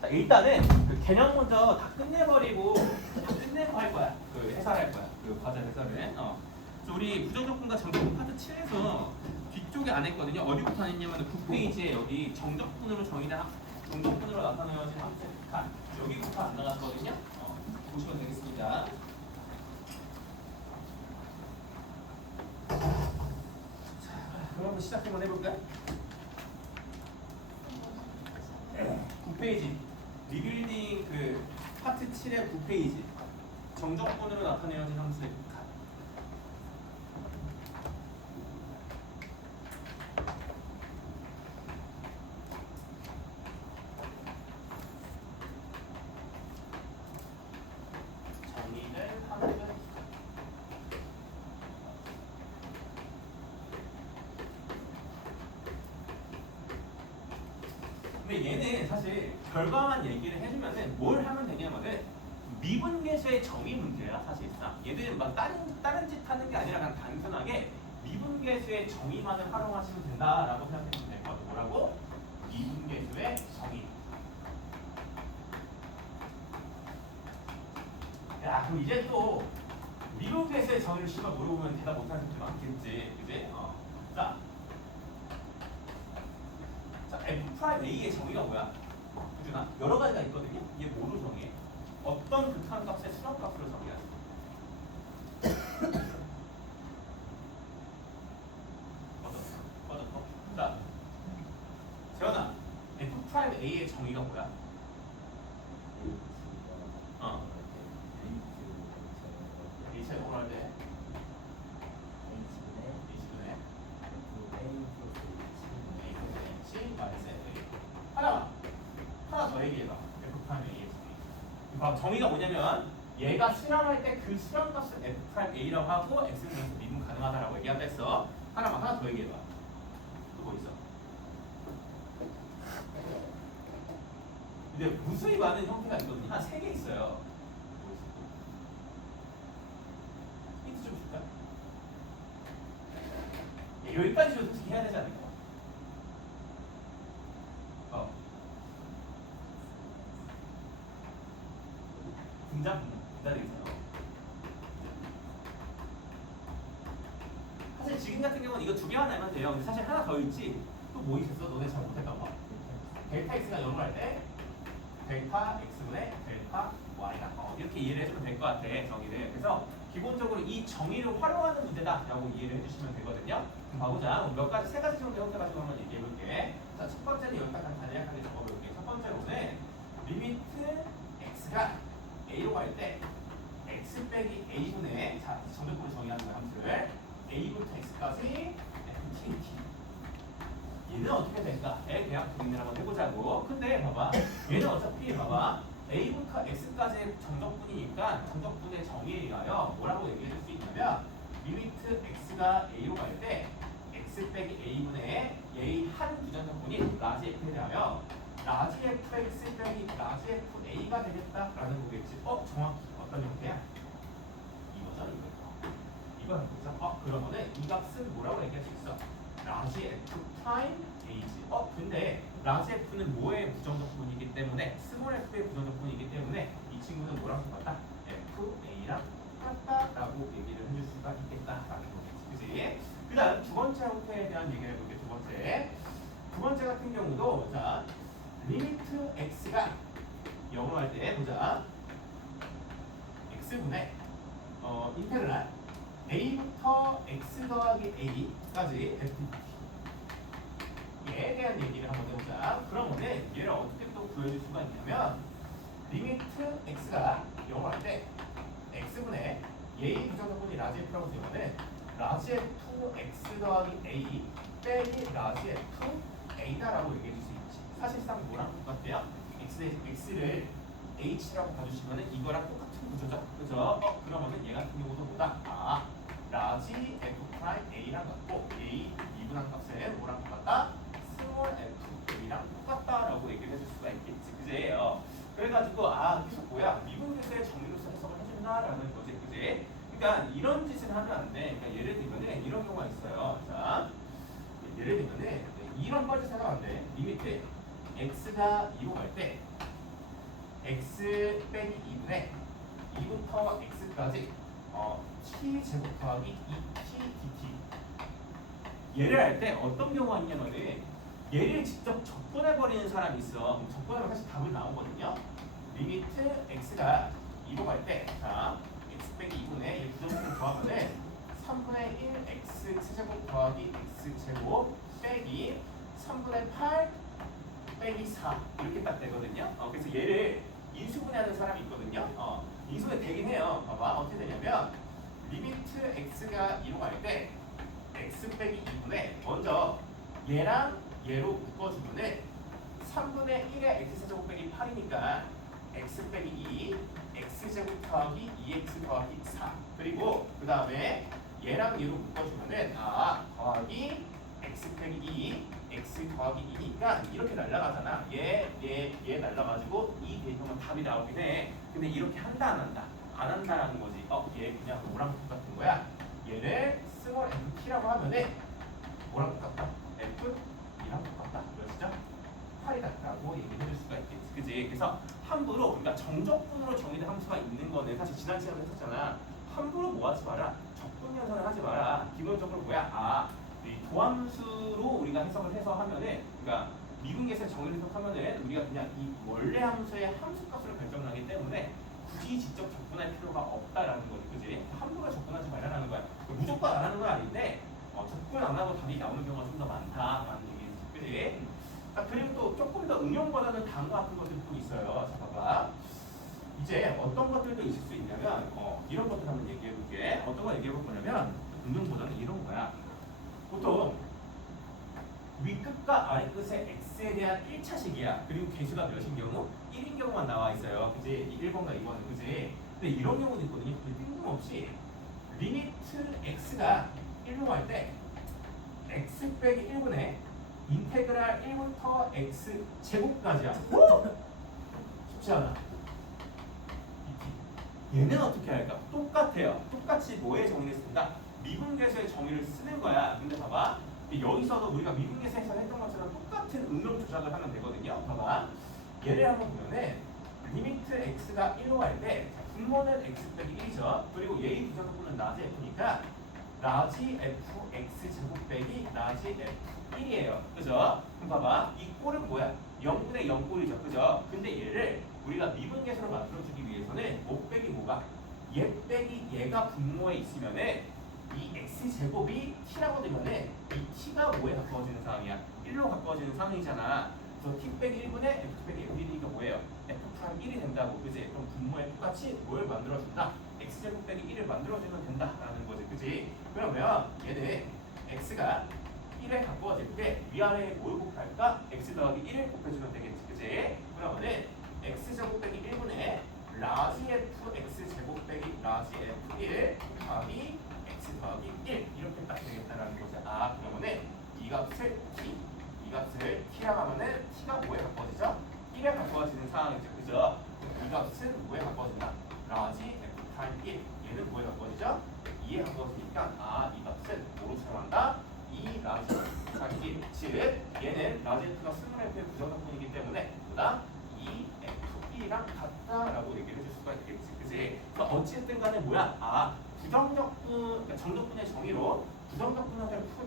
자, 일단은 그 개념 먼저 다 끝내버리고 다 끝내고 할 거야. 그 해설할 거야. 그 과제 해설을. 그래서 우리 부정적분과 정적분 파트 7에서 뒤쪽에 안 했거든요. 어디부터 안 했냐면 9페이지에 여기 정적분으로 정의된 정적분으로 나타내어진 함수의 극한 여기부터 안 나갔거든요. 보시면 되겠습니다. 그럼 한번 시작 한번 해볼까요? 9페이지 리빌딩 그 파트 7의 9페이지 정적분으로 나타내어진 함수의 극한. 정의된 함수의 극한. 근데 얘는 사실 결과만 얘기를 해주면은 뭘 하면 되냐면은 미분계수의 정의 문제야 사실상. 얘들은 막 다른 짓 하는 게 아니라 그냥 단순하게 미분계수의 정의만을 활용하시면 된다라고 생각하시면 될 것 같아요. 뭐라고? 미분계수의 정의. 야 그럼 이제 또 미분계수의 정의를 씨발 물어보면 대답 못하는 사람들 많겠지, 그지? 자, F'A의 정의가 뭐야? 그주나 여러 가지가 있거든요. 이게 뭐로 정의해? 어떤 극한값의 수렴값으로 정의해? 어떤 거? 자, 재현아, F'A의 정의가 뭐야? H에 오ral 때 H분의 H 마이너스 F 하나 더 얘기해봐. F'A의 정의. 봐, 정의가 뭐냐면 얘가 수렴할 때 그 수렴값을 F'A라고 하고 X는 여기서 미분 가능하다라고 얘기한다 했어. 하나 더 얘기해봐. 또 뭐 있어? 근데 무수히 많은 형태가 있거든요. 한 3개 있어요. 뭐 있어? 힌트 좀 줄까? 여기까지 좀 솔직히 해야 되지 않을까? 분자 되겠어요. 사실 지금 같은 경우는 이거 2개 하나 알면 돼요. 근데 사실 하나 더 있지. 또 뭐 있었어? 너네 잘못했던 거. 델타 x가 0을 할 때 델타 x분의 델타 y다. 이렇게 이해를 해주면 될 것 같아, 정의를. 그래서 기본적으로 이 정의를 활용하는 문제다라고 이해를 해주시면 되거든요. 그럼 가보자. 몇 가지, 3가지 정도 형태 가지고 한번 얘기해 볼게. 자, 첫 번째는 여기까지 간략하게 적어볼게. 첫 번째로는 리미트 x가 a로 갈 때 x 빼기 a분의, 자, 정적분을 정의하는 거야, 함수를. a부터 x까지 ft. 얘는 어떻게 될까에 대한 고민을 한번 해보자고. 근데 봐봐, 얘는 어차피 봐봐, a부터 x까지의 정적분이니까 정적분의 정의에 의하여 뭐라고 얘기해 줄 수 있냐면 리미트 x가 a로 갈 때 x 빼기 a분의 a 한 부정적분이 라지 f에 대하여 라지 fx 빼기 라지 fa가 되겠다라는 거겠지. 정확히 어떤 형태야? 이거죠, 이거. 이거 그러면은 이 값은 뭐라고 얘기할 수 있어? 라지 f 프라임 a지. 근데 라지 f는 뭐의 부정적분이기 때문에 스몰 f의 부정적분이기 때문에 이 친구는 뭐랑 똑같다? fa랑 똑같다라고 얘기를 해줄 수가 있겠다라는 거겠지, 그지? 그다음 두 번째 형태에 대한 얘기를 해볼게. 두 번째 같은 경우도 자 리미트 x가 0으로 할 때 보자. x분의 인테그랄 a부터 x 더하기 a까지 fdt 얘에 대한 얘기를 한번 해보자. 그러면은 얘를 어떻게 또 구해줄 수가 있냐면 리미트 x가 0을 할 때 x분의 a 부정적분이 라지 f라고 쓰면은 라지 f x 더하기 a 빼기 라지 f a다라고 얘기해 줄 수 있지. 사실상 뭐랑 똑같대요? x를 h라고 봐주시면은 이거랑 똑같은 구조죠, 그죠? 그러면은 얘 같은 경우도 뭐다? 라지 f 프라임 a랑 같고 a 미분한 값에 뭐랑 똑같다? 스몰 f a랑 똑같다라고 얘기를 해줄 수가 있겠지, 그지? 그래가지고 계속 뭐야? 미분계수의 정의로서 해석을 해준다라는 거지, 그지? 그러니까 이런 짓을 하면 안 돼. 그러니까 예를 들면은 이런 경우가 있어요. 자, 리미트 x가 2로 갈 때 x 빼기 2분의 2부터 x까지 t 제곱 더하기 2t dt. 얘를 할 때 어떤 경우가 있냐면은 얘를 직접 적분해버리는 사람이 있어. 적분하면 사실 답이 나오거든요. 리미트 x가 2로 갈 때, 자, x 빼기 2분의 이 부정식을 더하면은 3분의 1 x 세제곱 더하기 x 제곱 빼기 3분의 8 빼기 4 이렇게 딱 되거든요. 그래서 얘를 인수분해하는 사람이 있거든요. 인수분해 되긴 해요. 봐봐 어떻게 되냐면 리미트 x가 2로 갈 때 x 빼기 2분의 먼저 얘랑 얘로 묶어주면은 3분의 1의 x제곱 빼기 8이니까 x 빼기 2 x제곱 더하기 2x 더하기 4 그리고 그 다음에 얘랑 얘로 묶어주면은 더하기 x 빼기 2 x 더하기 2니까 이렇게 날라가잖아. 얘 날라가지고 2 대입하면 답이 나오긴 해. 근데 이렇게 한다 안 한다? 안 한다라는 거지. 얘 그냥 뭐랑 똑같은 거야? 얘를 스몰 ft라고 하면은 뭐랑 똑같다? f2랑 똑같다. 그러시죠? 8이다라고 얘기해 줄 수가 있겠지. 그지? 그래서 함부로 그러니까 정적분으로 정의된 함수가 있는 거는 사실 지난 시간에 했었잖아. 함부로 뭐 하지 마라. 적분 연산을 하지 마라. 기본적으로 뭐야? 이 도함수로 우리가 해석을 해서 하면은 그러니까 미분계수의 정의를 해석하면은 우리가 그냥 이 원래 함수의 함수값으로 결정나기 때문에 굳이 직접 적분할 필요가 없다라는 거지. 그지? 함부로 적분하지 말라는 거야. 무조건 안 하는 건 아닌데 적분 안 하고 답이 나오는 경우가 좀 더 많다라는 얘기지. 그지? 그리고 또 조금 더 응용보다는 단어 같은 것들이 또 있어요. 자, 봐봐. 이제 어떤 것들도 있을 수 있냐면 이런 것들 한번 얘기해 볼게. 어떤 거 얘기해 볼 거냐면 응용보다는 이런 거야. 보통 윗끝과 아랫끝의 x에 대한 1차식이야. 그리고 개수가 몇인 경우? 1인 경우만 나와 있어요. 그지? 1번과 2번은 그지? 근데 이런 경우도 있거든요. 뜬금없이 리미트 x가 1로 갈 때 x 빼기 1분의 인테그랄 1부터 x 제곱까지야. 쉽지 않아. 얘는 어떻게 할까? 똑같아요. 똑같이 뭐의 정의를 쓴다? 미분계수의 정의를 쓰는 거야. 근데 봐봐. 여기서도 우리가 미분계수에서 했던 것처럼 똑같은 응용 조작을 하면 되거든요. 봐봐. 얘를 한번 보면은 리미트 x가 1로 갈 때 분모는 x 빼기 1이죠. 그리고 얘의 부정분은 라지 f니까 라지 f x 제곱 빼기 라지 f 1이에요. 그죠? 그럼 봐봐. 이 꼴은 뭐야? 0분의 0꼴이죠. 그죠? 근데 얘를 우리가 미분계수로 만들어주기 위해서는 뭐 빼기 뭐가? 얘 빼기 얘가 분모에 있으면은 이 x제곱이 t라고 되면은 이 t가 뭐에 가까워지는 상황이야? 1로 가까워지는 상황이잖아. 그래서 t 빼기 1분의 f 빼기 f1이니까 뭐예요? f 프라임 1이 된다고. 그지? 그럼 분모에 똑같이 뭘 만들어준다? x제곱 빼기 1을 만들어주면 된다라는 거지. 그지? 그러면 얘는 x가 1에 가까워질 때 위아래에 뭘 곱할까? x 더하기 1을 곱해주면 되겠지. 그지? 그러면은 x제곱 빼기 1분의 라지 f x 제곱 빼기 라지 f1 더하기 x 더하기 1 이렇게 딱 되겠다라는 거지. 그러면은 이 값을 t라고 하면은 t가 뭐에 가까워지죠? 1에 가까워지는 상황이죠. 그죠? 이 값은 뭐에 가까워진다? 라지 f 프라임 1 얘는 뭐에 가까워지죠? 2에 가까워지니까 이 값은 뭐로 사용한다? 이 라지 f 프라임 1 즉 얘는 라지 f가 스몰 f의 부정적분이기 때문에 보다 이 f1이랑 같다라고 얘기를 해줄 수가 있겠지. 그지? 그래서 어찌됐든 간에 뭐야? 부정적분, 그러니까 정적분의 정의로 부정적분을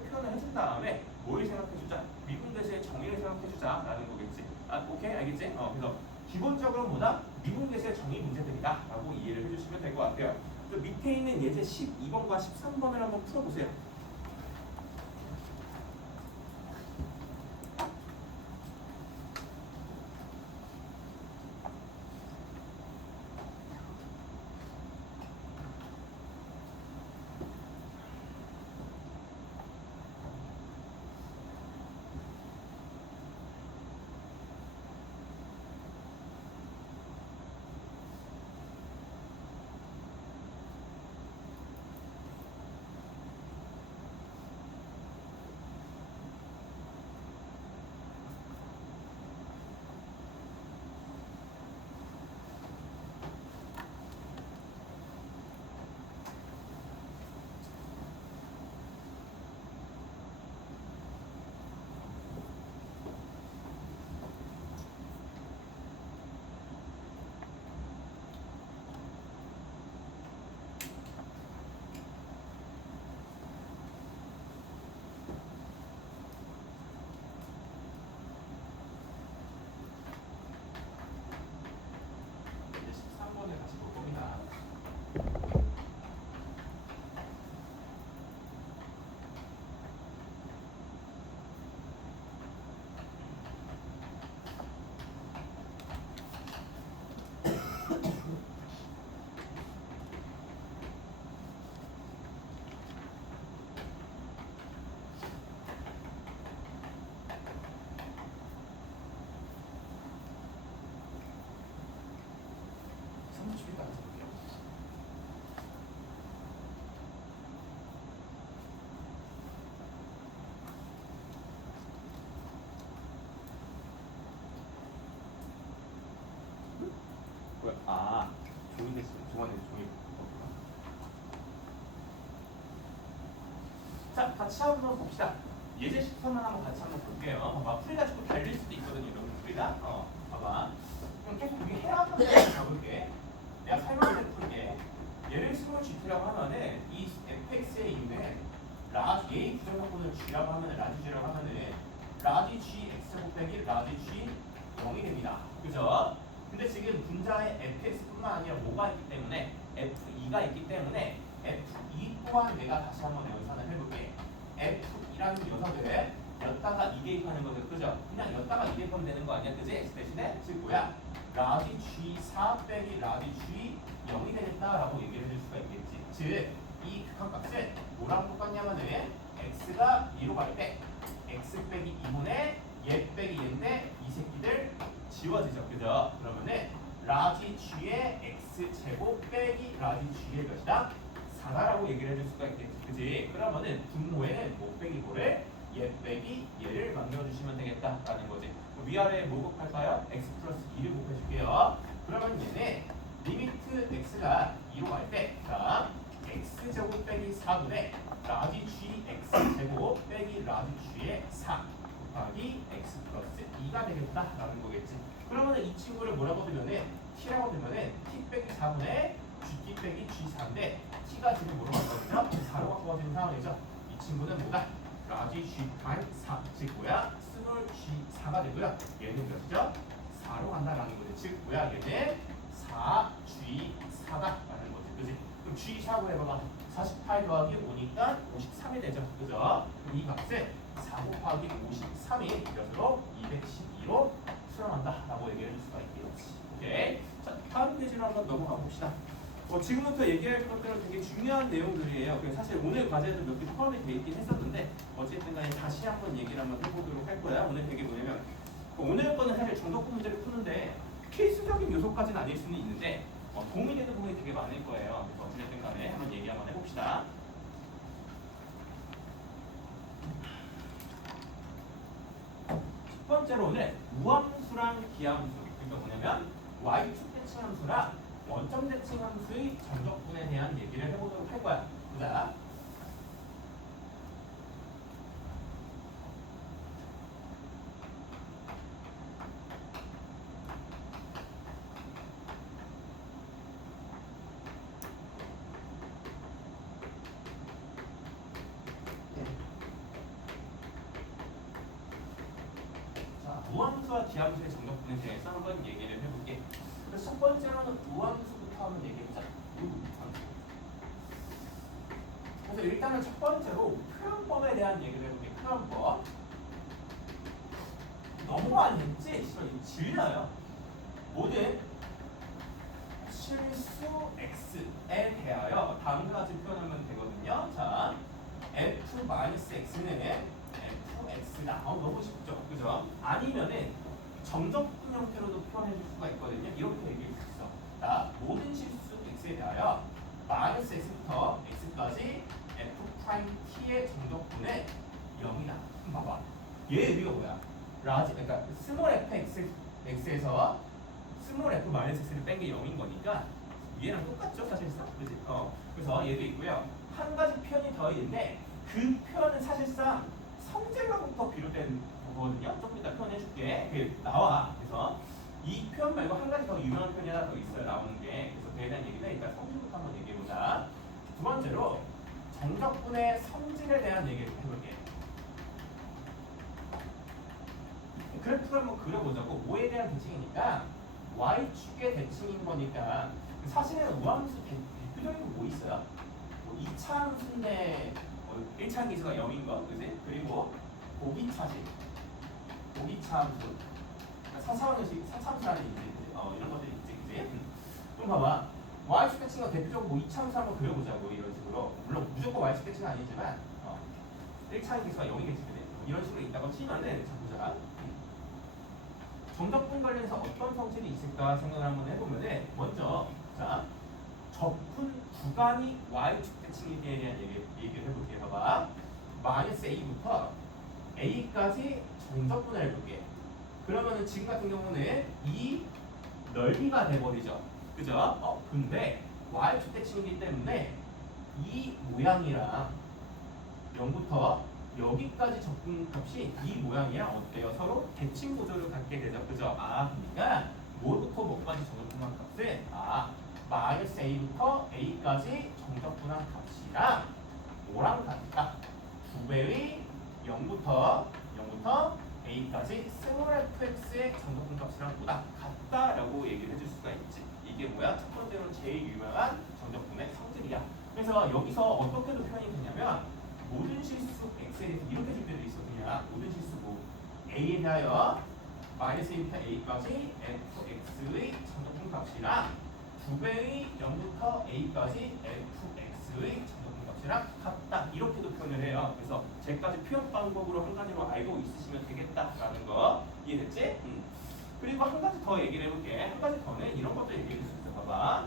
표현을 해준 다음에 뭘 생각해주자? 미분계수의 정의를 생각해주자라는 거겠지. 오케이? 알겠지? 그래서 기본적으로 뭐다? 미분계수의 정의 문제들이다라고 이해를 해주시면 될 것 같아요. 그 밑에 있는 예제 12번과 13번을 한번 풀어보세요. 같이 한번 봅시다. 예제 식선만 한번 같이 한번 볼게요. 봐봐. 풀이가 조금 달릴 수도 있거든요. 여러분 풀이가. 봐봐. 그럼 계속 우리 해왔던 거 잡을게. 내가 설명을 풀게. 얘를 스몰 gt라고 하면은 이 fx에 있는 라지 a 부정사건을 g라고 하면은 라지 g라고 하면은 라지 g x 곱하기 라지 g 0이 됩니다. 그죠? 근데 지금 분자에 fx뿐만 아니라 뭐가 있기 때문에 f2가 있기 때문에 f2 또한 내가 다시 한번 연산을 해볼게. f2라는 녀석을 였다가 2 대입하는 거죠. 그죠? 그냥 였다가 2 대입하면 되는 거 아니야? 그지? x 대신에 즉 뭐야? 라지 g4 빼기 라지 g 0이 되겠다라고 얘기를 해줄 수가 있겠지. 즉 이 극한값은 뭐랑 똑같냐면은 x가 2로 갈 때 x 빼기 2분의 얘 빼기 얘인데 이 새끼들 지워지죠. 그죠? 그러면은 라지 g의 x 제곱 빼기 라지 g의 몇이다? 4다라고 얘기를 해줄 수가 있겠지. 그지? 그러면은 분모에는 못 빼기 뭐를 얘 빼기 얘를 만들어주시면 되겠다라는 거지. 위아래에 뭐 곱할까요? x 플러스 2를 곱해줄게요. 그러면 얘는 리미트 x가 2로 갈 때, 자, x 제곱 빼기 4분의 라지 g x 제곱 빼기 라지 g의 4 곱하기 x 플러스 2가 되겠다라는 거겠지. 그러면은 이 친구를 뭐라고 두면은 t라고 두면은 t 빼기 4분의 gt 빼기 g4인데 t가 지금 뭐로 바꿔지죠? 4로 바꿔지는 상황이죠. 이 친구는 뭐다? 라지 g 타임 4, 즉 뭐야? 스몰 g4가 되고요. 얘는 몇이죠? 4로 간다라는 거지. 즉 뭐야? 얘는 4g4다라는 거지. 그지? 그럼 g4로 해봐봐. 48 더하기 5니까 53이 되죠. 그죠? 그럼 이 값은 4 곱하기 53이 몇으로? 212로 수렴한다라고 얘기를 해줄 수가 있겠지. 오케이. 자, 다음 페이지로 한번 넘어가 봅시다. 지금부터 얘기할 것들은 되게 중요한 내용들이에요. 사실 오늘 과제도 몇 개 포함이 되어 있긴 했었는데 어쨌든 간에 다시 한번 얘기를 한번 해보도록 할 거야. 오늘 되게 뭐냐면 오늘 거는 사실 정석분 문제를 푸는데 필수적인 요소까지는 아닐 수는 있는데 도움이 되는 부분이 되게 많을 거예요. 그래서 어쨌든 간에 한번 얘기 한번 해봅시다. 첫 번째로는 우함수랑 기함수. 그러니까 뭐냐면 y축 대칭함수랑 원점 대칭함수의 정적분에 대한 얘기를 해보도록 할 거야. 보자. 자, 우함수와 기함수의 정적분에 대해서 한번 얘기를 해볼게. 그래서 첫 번째로는 우함수부터 한번 얘기해보자. 그래서 일단은 첫 번째로 표현법에 대한 얘기를 해볼게. 표현법. 너무 많이 했지? 질려요. 모든 실수 x에 대하여 다음과 같이 표현하면 되거든요. 자, f-x는 fx다. 너무 쉽죠? 그죠? 아니면은 정적분 형태로도 표현해 줄 수가 있거든요. 이렇게 얘기할 수 있어. 자, 모든 실수 x에 대하여 마이너스 x부터 x까지 f't의 정적분은 0이다. 봐봐. 얘 의미가 뭐야? 라지, 그러니까 스몰 fx에서 스몰 f 마이너스 x를 뺀 게 0인 거니까 얘랑 똑같죠, 사실상. 그지? 그래서 얘도 있고요. 한 가지 표현이 더 있는데 그 표현은 사실상 성질로부터 비롯된 거거든요. 조금 이따 표현해 줄게. 그게 나와. 그래서 이 표현 말고 한 가지 더 유명한 표현이 하나 더 있어요. 나오는 게. 그래서 그에 대한 얘기는 일단 성질부터 한번 얘기해 보자. 두 번째로 정적분의 성질에 대한 얘기를 해볼게. 그래프를 한번 그려보자고. 뭐에 대한 대칭이니까 y축의 대칭인 거니까 사실은 우함수 대표적인 거 뭐 있어요? 뭐 2차 함수인데 1차 기수가 0인 거, 그지? 그리고 고기차식, 고기차 함수, 4차 함수라는 이런 것들이 있지, 그지? 그럼 봐봐. y축 대칭은 대표적으로 뭐 2차 함수 한번 그려보자고, 이런 식으로. 물론 무조건 y축 대칭은 아니지만 1차 기수가 0이겠지, 그지? 이런 식으로 있다고 치면은, 자, 보자. 정적분 관련해서 어떤 성질이 있을까 생각을 한번 해보면은 먼저 자 적분 구간이 y축 대칭에 대한 얘기를 해볼게요. 봐봐. 마이너스 a부터 a까지 정적분을 해볼게. 그러면은 지금 같은 경우는 이 넓이가 돼버리죠. 그죠? 근데 y축 대칭이기 때문에 이 모양이랑 0부터 여기까지 적분값이 이 모양이랑 어때요? 서로 대칭 구조를 갖게 되죠. 그죠? 아, 그러니까 뭐부터 뭐까지 정적분한 값은 마이너스 a부터 a까지 정적분한 값이랑 뭐랑 같다? 두 배의 0부터 a까지 스몰 fx의 정적분 값이랑 뭐다? 같다라고 얘기를 해줄 수가 있지. 이게 뭐야? 첫 번째로 제일 유명한 정적분의 성질이야. 그래서 여기서 어떻게도 표현이 되냐면 모든 실수 x에 대해서 이렇게 줄 때도 있어. 그냥 모든 실수 뭐 a에 대하여 마이너스 1부터 a까지 fx의 정적분 값이랑 두 배의 0부터 a까지 fx의 정적분 값이랑 같다. 이렇게도 표현을 해요. 그래서 제까지 표현 방법으로 한 가지로 알고 있으시면 되겠다라는 거 이해됐지? 그리고 한 가지 더 얘기를 해볼게. 한 가지 더는 이런 것도 얘기해 줄 수 있어. 봐봐.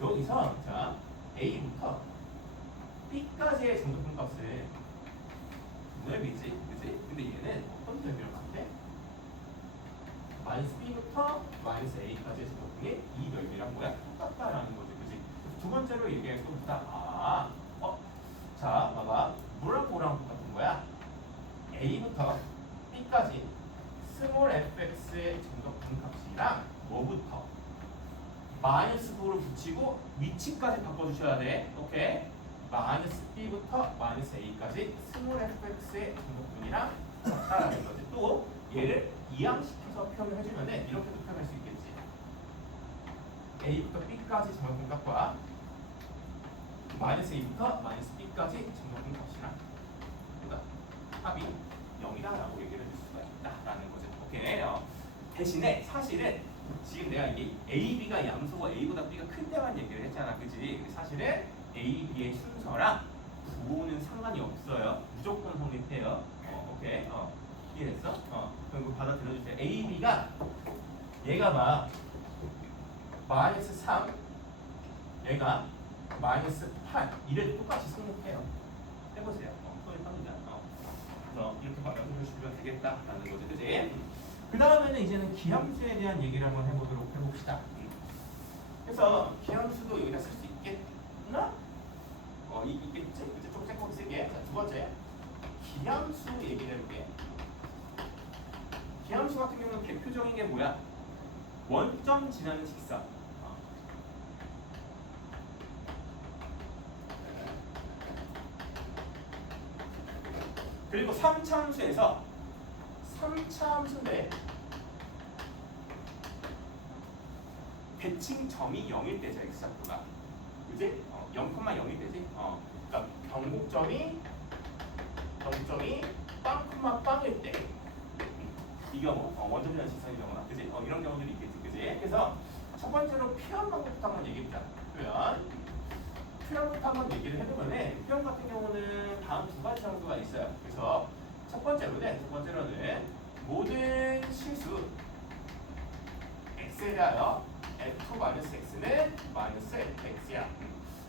여기서 자 a부터 b까지의 정적분 값을 넓이지, 그지? 근데 얘는 어떤 넓이랑 같아? 마이너스 b부터 마이너스 a까지의 정적분이 이 넓이랑 뭐야? 똑같다라는 거지, 그지? 두 번째로 얘기할 건 뭐다? 자, 봐봐. 뭐랑 똑같은 거야? a부터 b까지 스몰 fx의 정적분 값이랑 뭐부터? 마이너스 9를 붙이고 위치까지 바꿔주셔야 돼. 오케이? 마이너스 b부터 마이너스 a까지 스몰 fx의 정적분이랑 같다라는 거지. 또 얘를 이항시켜서 표현을 해주면 이렇게도 표현할 수 있겠지. a부터 b까지 정적분 값과 마이너스 a부터 마이너스 b까지 정적분 값이랑 그러니까 합이 0이다라고 얘기를 해줄 수가 있다라는 거죠. 오케이? 대신에 사실은 지금 내가 이게 A, B가 양수고 A보다 B가 큰 데만 얘기를 했잖아. 그치? 근데 사실은 A, B의 순서랑 부호는 상관이 없어요. 무조건 성립해요. 오케이? 이해됐어? 그럼 이거 받아들여주세요. A, B가 얘가 막 마이너스 3 얘가 마이너스 8 이래도 똑같이 성립해요. 해보세요. 성립합니다. 그래서 이렇게 받아들여주시면 되겠다라는 거죠. 그치? 그 다음에는 이제는 기함수에 대한 얘기를 한번 해보도록 해봅시다. 그래서 기함수도 여기다 쓸 수 있겠나? 있겠지? 이제 조금 쬐끔 쓸게. 자, 두 번째. 기함수 얘기를 해볼게. 기함수 같은 경우는 대표적인 게 뭐야? 원점 지나는 직선. 그리고 3차 함수에서 3차 함수인데 대칭점이 0일 때죠. x좌표가. 그지? 0,0일 때지? 그러니까 변곡점이 0점이 빵,빵일 때 이 경우 원점 지나는 직선의 경우나 그지? 이런 경우들이 있겠지. 그지? 그래서 첫 번째로 표현 방법부터 한번 얘기해보자. 표현부터 한번 얘기를 해보면 표현 같은 경우는 다음 두 가지 정도가 있어요. 그래서 첫 번째로는 모든 실수 x에 대하여 f-x는 마이너스 fx야.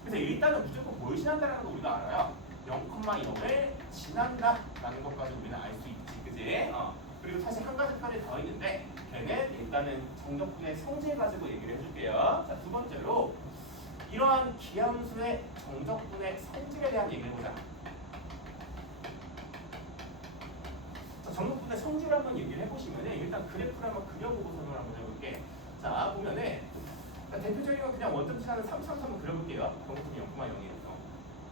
그래서 일단은 무조건 보이신한다는 거 우리가 알아요. 0,0을 지난다라는 것까지 우리는 알 수 있지, 그지? 그리고 사실 한 가지 편이 더 있는데 걔는 일단은 정적분의 성질 가지고 얘기를 해줄게요. 자, 두 번째로 이러한 기함수의 정적분의 성질에 대한 얘기를 해보자. 자, 정적분의 성질 한번 얘기를 해보시면 일단 그래프를 한번 그려보고 설명을 한번 해볼게. 자, 보면은 대표적인 건 그냥 원점 지나는 333을 그려볼게요. 정적분이 0,0이에요.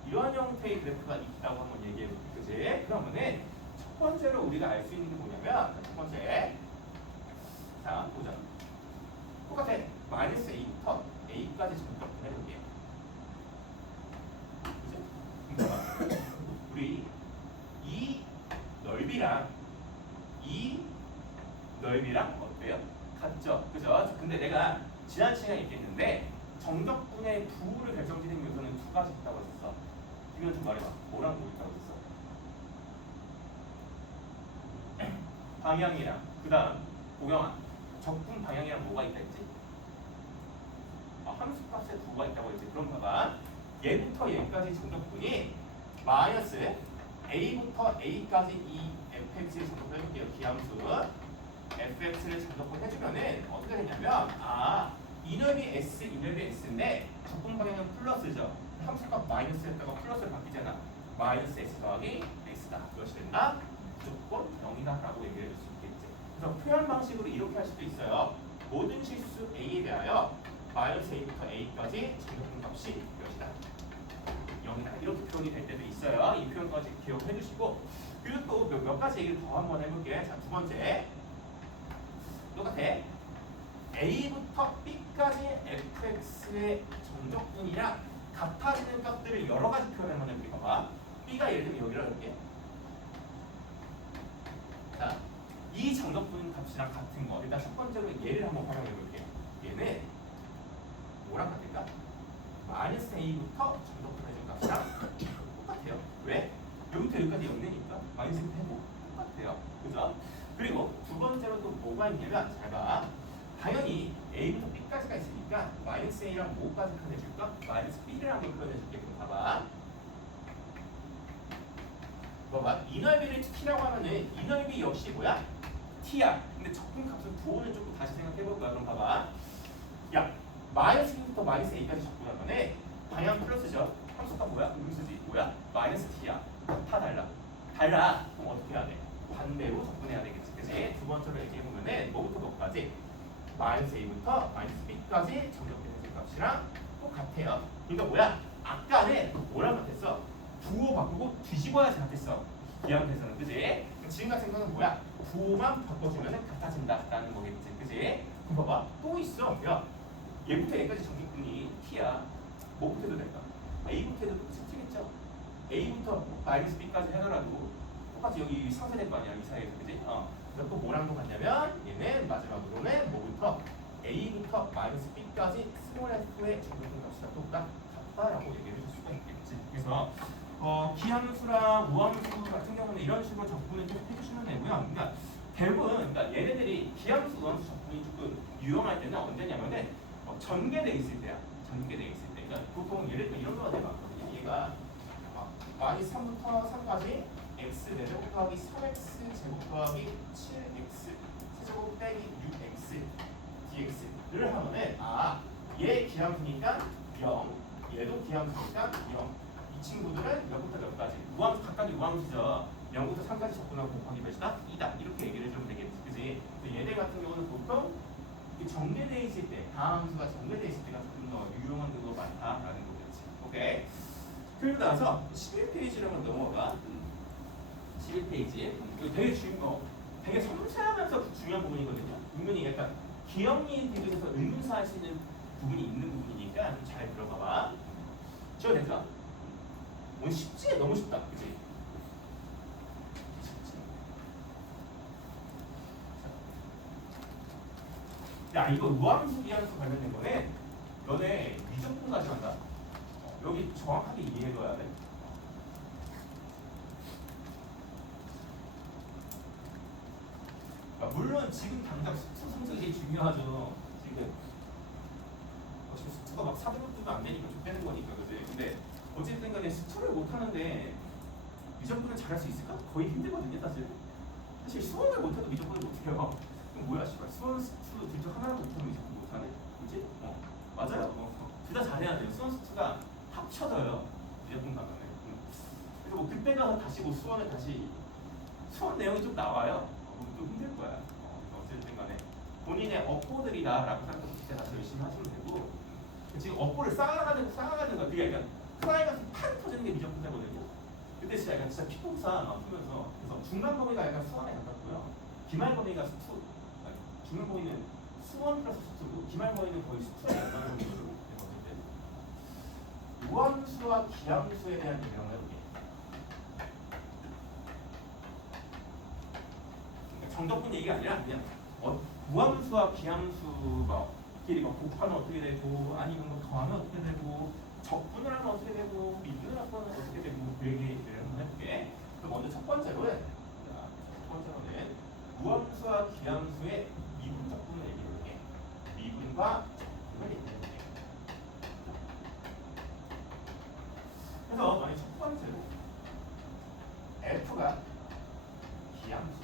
이러한 형태의 그래프가 있다고 한번 얘기해볼게. 그지? 그러면은 첫 번째로 우리가 알 수 있는 게 뭐냐면 첫 번째 자, 보자. 똑같아. 마이너스 a부터 a까지 정적분 해볼게요. 그죠? 우리 이 넓이랑 이 넓이랑 어때요? 같죠? 그죠? 근데 내가 지난 시간에 얘기했는데 정적분의 부호를 결정짓는 요소는 두 가지 있다고 했었어. 이건 좀 말해봐. 뭐랑 뭐 있다고 했어? 방향이랑 그 다음 고경아 적분 방향이랑 뭐가 있다 했지? 함수값에 부호가 있다고 했지. 그럼 봐봐. 얘부터 얘까지 정적분이 마이너스 a부터 a까지 이 fx를 정적분 해볼게요. 기함수 fx를 정적분 해주면은 어떻게 되냐면 이 넓이 s, 이 넓이 s인데 적분 방향은 플러스죠. 함수값 마이너스였다가 플러스로 바뀌잖아. 마이너스 x 더하기 x다. 이것이 된다. 무조건 0이다 라고 얘기해 줄 수 있겠지. 그래서 표현 방식으로 이렇게 할 수도 있어요. 모든 실수 a에 대하여 마이너스 a부터 a까지 정적분 값이 이것이다. 0이다. 이렇게 표현이 될 때도 있어요. 이 표현까지 기억해 주시고, 그리고 또 몇 가지 얘기를 더 한번 해볼게. 자, 두 번째. 똑같아. a부터 b까지 fx의 정적분이랑 같아지는 값들을 여러 가지 표현을 한번 해볼게. 봐봐. b가 예를 들면 여기라 할게. 자, 이 정적분 값이랑 같은 거. 일단 첫 번째로 얘를 한번 활용해 볼게. 얘는 뭐랑 같을까? 마이너스 a부터 정적분 해준 값이랑 똑같아요. 왜? 여기부터 여기까지 0되니까 마이너스 해도 똑같아요. 그죠? 그리고 두 번째로 또 뭐가 있냐면, 잘 봐. 당연히 a부터 b까지가 있으니까 마이너스 a랑 뭐까지 표현해줄까? 마이너스 b를 한번 표현해줄게. 그럼 봐봐. 봐봐. 이 넓이를 t라고 하면은 이 넓이 역시 뭐야? t야. 근데 적분값은 부호는 조금 다시 생각해볼 거야. 그럼 봐봐. 야, 마이너스 b부터 마이너스 a까지 적분하면은 방향 플러스죠. 함수값 뭐야? 음수지. 뭐야? 마이너스 t야. 다 달라. 달라. 그럼 어떻게 해야 돼? 반대로 적분해야 되겠지. 그치? 두 번째로 얘기해보면은 뭐부터 뭐까지? 마이너스 a부터 마이너스 b까지 정적분해준 값이랑 똑같아요. 그러니까 뭐야? 아까는 뭐랑 같았어? 부호 바꾸고 뒤집어야지 같았어. 기하에서는, 그지? 지금 같은 거는 뭐야? 부호만 바꿔주면 같아진다라는 거겠지, 그지? 그럼 봐봐, 또 있어. 야, 얘부터 얘까지 정적분이 t야. 뭐부터 해도 될까? a부터 해도 똑같이 t겠죠? a부터 마이너스 b까지 해더라도 똑같이 여기 상쇄될 거 아니야, 이 사이에서, 그지? 그래서 또 뭐랑 똑같냐면, 얘는 마지막으로는 뭐부터? a부터 마이너스 b까지 스몰 f의 정적분 값이랑 똑같다라고 얘기해 줄 수가 있겠지. 그래서 기함수랑 우함수 같은 경우는 이런 식으로 적분을 계속 해주시면 되고요. 그러니까 대부분, 그러니까 얘네들이 기함수, 우함수 적분이 조금 유용할 때는 언제냐면은 전개돼 있을 때야. 전개돼 있을 때. 그러니까 보통 예를 들면 이런 거가 되게 많거든요. 얘가 마이너스 3부터 3까지 x 4제곱 더하기 3x 제곱 더하기 7x 세제곱 빼기 6x dx를 하면은 얘 기함수니까 0, 얘도 기함수니까 0. 이 친구들은 몇부터 몇까지? 우함수, 각각이 우함수죠. 0부터 3까지 적분하고 곱하기 몇이다? 2다. 이렇게 얘기를 해주면 되겠지. 그지? 얘네 같은 경우는 보통 정제되어 있을 때, 다함수가 정제되어 있을 때가 조금 더 유용한 경우가 많다라는 거겠지. 오케이. 그리고 나서 11페이지로 한번 넘어가. 11페이지. 이거 되게 섬세하면서 중요한 부분이거든요. 은근히 약간 기억리 대비해서 의문사할 수 있는 부분이 있는 부분이니까 좀 잘 들어봐봐. 지워 됐죠? 오늘 쉽지? 너무 쉽다. 그치? 쉽지? 야, 이거 우함수 기함수 관련된 거는 너네 미적분까지 한다. 여기 정확하게 이해해둬야 돼. 그러니까 물론 지금 당장 수투 성적이 중요하죠. 지금 수투가 막 4등급도 안 되니까 좀 빼는 거니까, 그지? 근데 어쨌든 간에 수투를 못하는데 미적분을 잘할 수 있을까? 거의 힘들거든요, 사실. 사실 수원을 못해도 미적분을 못해요. 그럼 뭐야, 씨발. 수원 수투 둘 중 하나라도 못하면 미적분 못하네? 그지? 맞아요. 둘 다 잘해야 돼요. 수원 수투가 합쳐져요. 미적분 가면은. 그래서 뭐 그때 가서 다시 뭐 수원을 다시 수원 내용이 좀 나와요. 좀 힘들 거야. 어쨌든 간에 본인의 업보들이다라고 생각해서 그때 다시 열심히 하시면 되고, 지금 업보를 쌓아가는 거, 그게 약간 프라이머스 팍 터지는 게 미적분이거든요. 그때 진짜 약간 진짜 피폭사 나오면서, 그래서 중간 범위가 약간 수원에 가깝고요. 기말 범위가 수투, 중간 범위는 수원 플러스 수투고, 기말 범위는 거의 수투에 가까운 정도로. 어쨌든 우함수와 기함수에 대한 얘기를 해볼게. 정적분 얘기가 아니라 그냥 무함수와 기함수가 끼리 곱하면 어떻게 되고, 아니면 뭐 더하면 어떻게 되고, 적분을 하면 어떻게 되고, 미분을 하면 어떻게 되고, 그 얘기를 한번 해볼게. 그럼 먼저 첫 번째로는 무함수와 기함수의 미분 적분을 얘기해볼게. 미분과 적분을 얘기해볼게. 그래서 만약 첫 번째로 F가 기함수,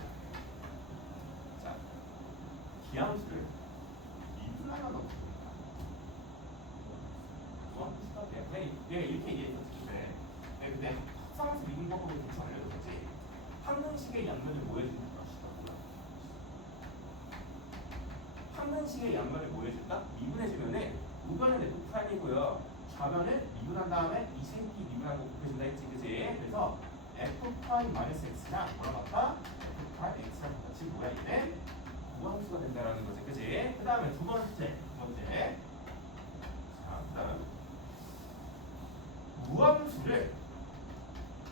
기함수를 미분하면 어떻게 될까? 무함수가 내가 이렇게 얘기했었는데, 근데 합성함수 항등식의 양면을 뭐 해줄까? 항등식의 양면을 뭐 해줄까? 미분해주면은 우변은 F'이고요. 좌변은 미분한 다음에 이 새끼 미분하고 곱해준다 했지, 그지? 그래서 F'-X랑 뭐랑 같아? F'X랑 같이 뭐야, 얘는? 무함수가 된다라는 거지, 그지? 그 다음에 두 번째. 자, 그 다음 무함수를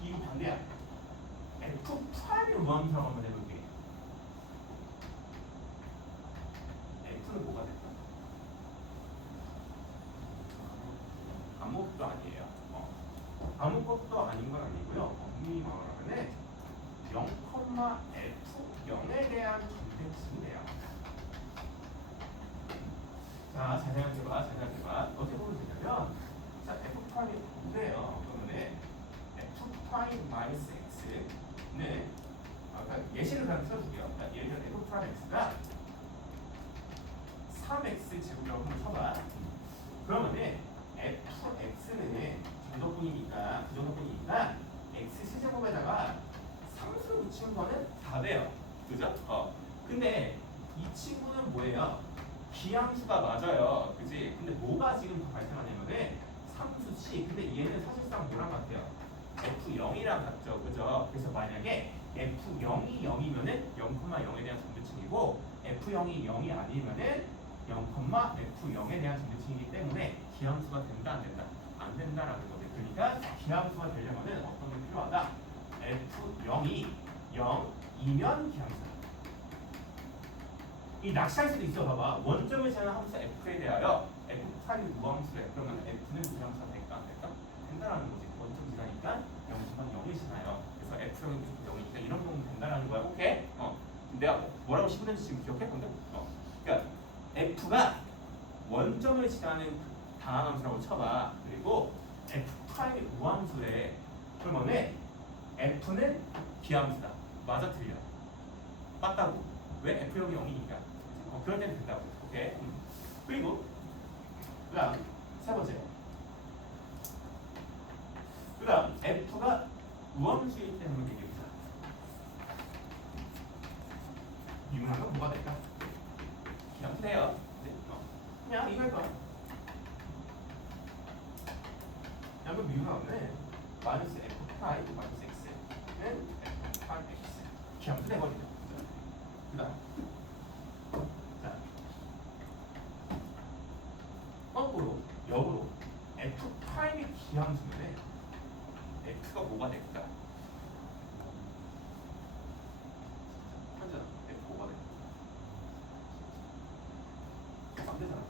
이거 반대야. F'의 무함수라고 한번 해볼게. F는 뭐가 될까? 아무것도 아니에요. 아무것도 아닌 건 아니고요. 엄밀히 말하면 0,F0에 대한 전대칭이래요. 자, 잘 생각해봐. 어떻게 보면 되냐면, 자, F''이 5대요. 그러면 F'-X는, 그러니까 예시를 그냥 써줄게요. 그러니까 예를 들어 F'X가 3X 제곱이라고 한번 쳐봐. 그러면은 Fx는 부정적분이니까 X 세제곱에다가 상수를 붙이는 거는 다 돼요. 그죠? 근데 이 친구는 뭐예요? 기함수가 맞아요. 그지? 근데 뭐가 지금 발생하냐면은 상수치. 근데 얘는 사실상 뭐랑 같아요? F0이랑 같죠. 그죠? 그래서 만약에 F0이 0이면은 0,0에 대한 정대칭이고 F0이 0이 아니면은 0,F0에 대한 정대칭이기 때문에 기함수가 된다 안 된다? 안 된다라는 거죠. 그러니까 기함수가 되려면은 어떤 게 필요하다? F0이 0이면 기함수다. 이 낚시할 수도 있어. 봐봐. 원점을 제한 함수 F에 대하여 F''이 무함수래. 그러면 F는 무함수가 될까 안 될까? 된다라는 거지. 원점 지나니까 0,0이 지나요. 그래서 F0이 0이니까 이런 경우는 된다라는 거야. 오케이? 내가 뭐라고 씹었는지 지금 기억해? 근데? 그러니까 F가 원점을 지나는 다항함수라고 쳐봐. 그리고 F''이 무함수래. 그러면 F는 기함수다. 맞아 틀려? 맞다고. 왜? F0이 0이니까. 그럴 때는 된다고. 오케이. 그리고 그다음 세 번째. 그다음 F가 무함수일 때는 얘기해보자. 미분하면 뭐가 될까? 기함수 돼요. 그냥 이거 해봐. 양면 미분하면 마이너스 F' 마이너스 X는 F'(X) 기함수 돼버리죠. 그다음 자 거꾸로 역으로 F'이 기함수면 X가 뭐가 될까? 현재 F 뭐가 될까? 안 되잖아.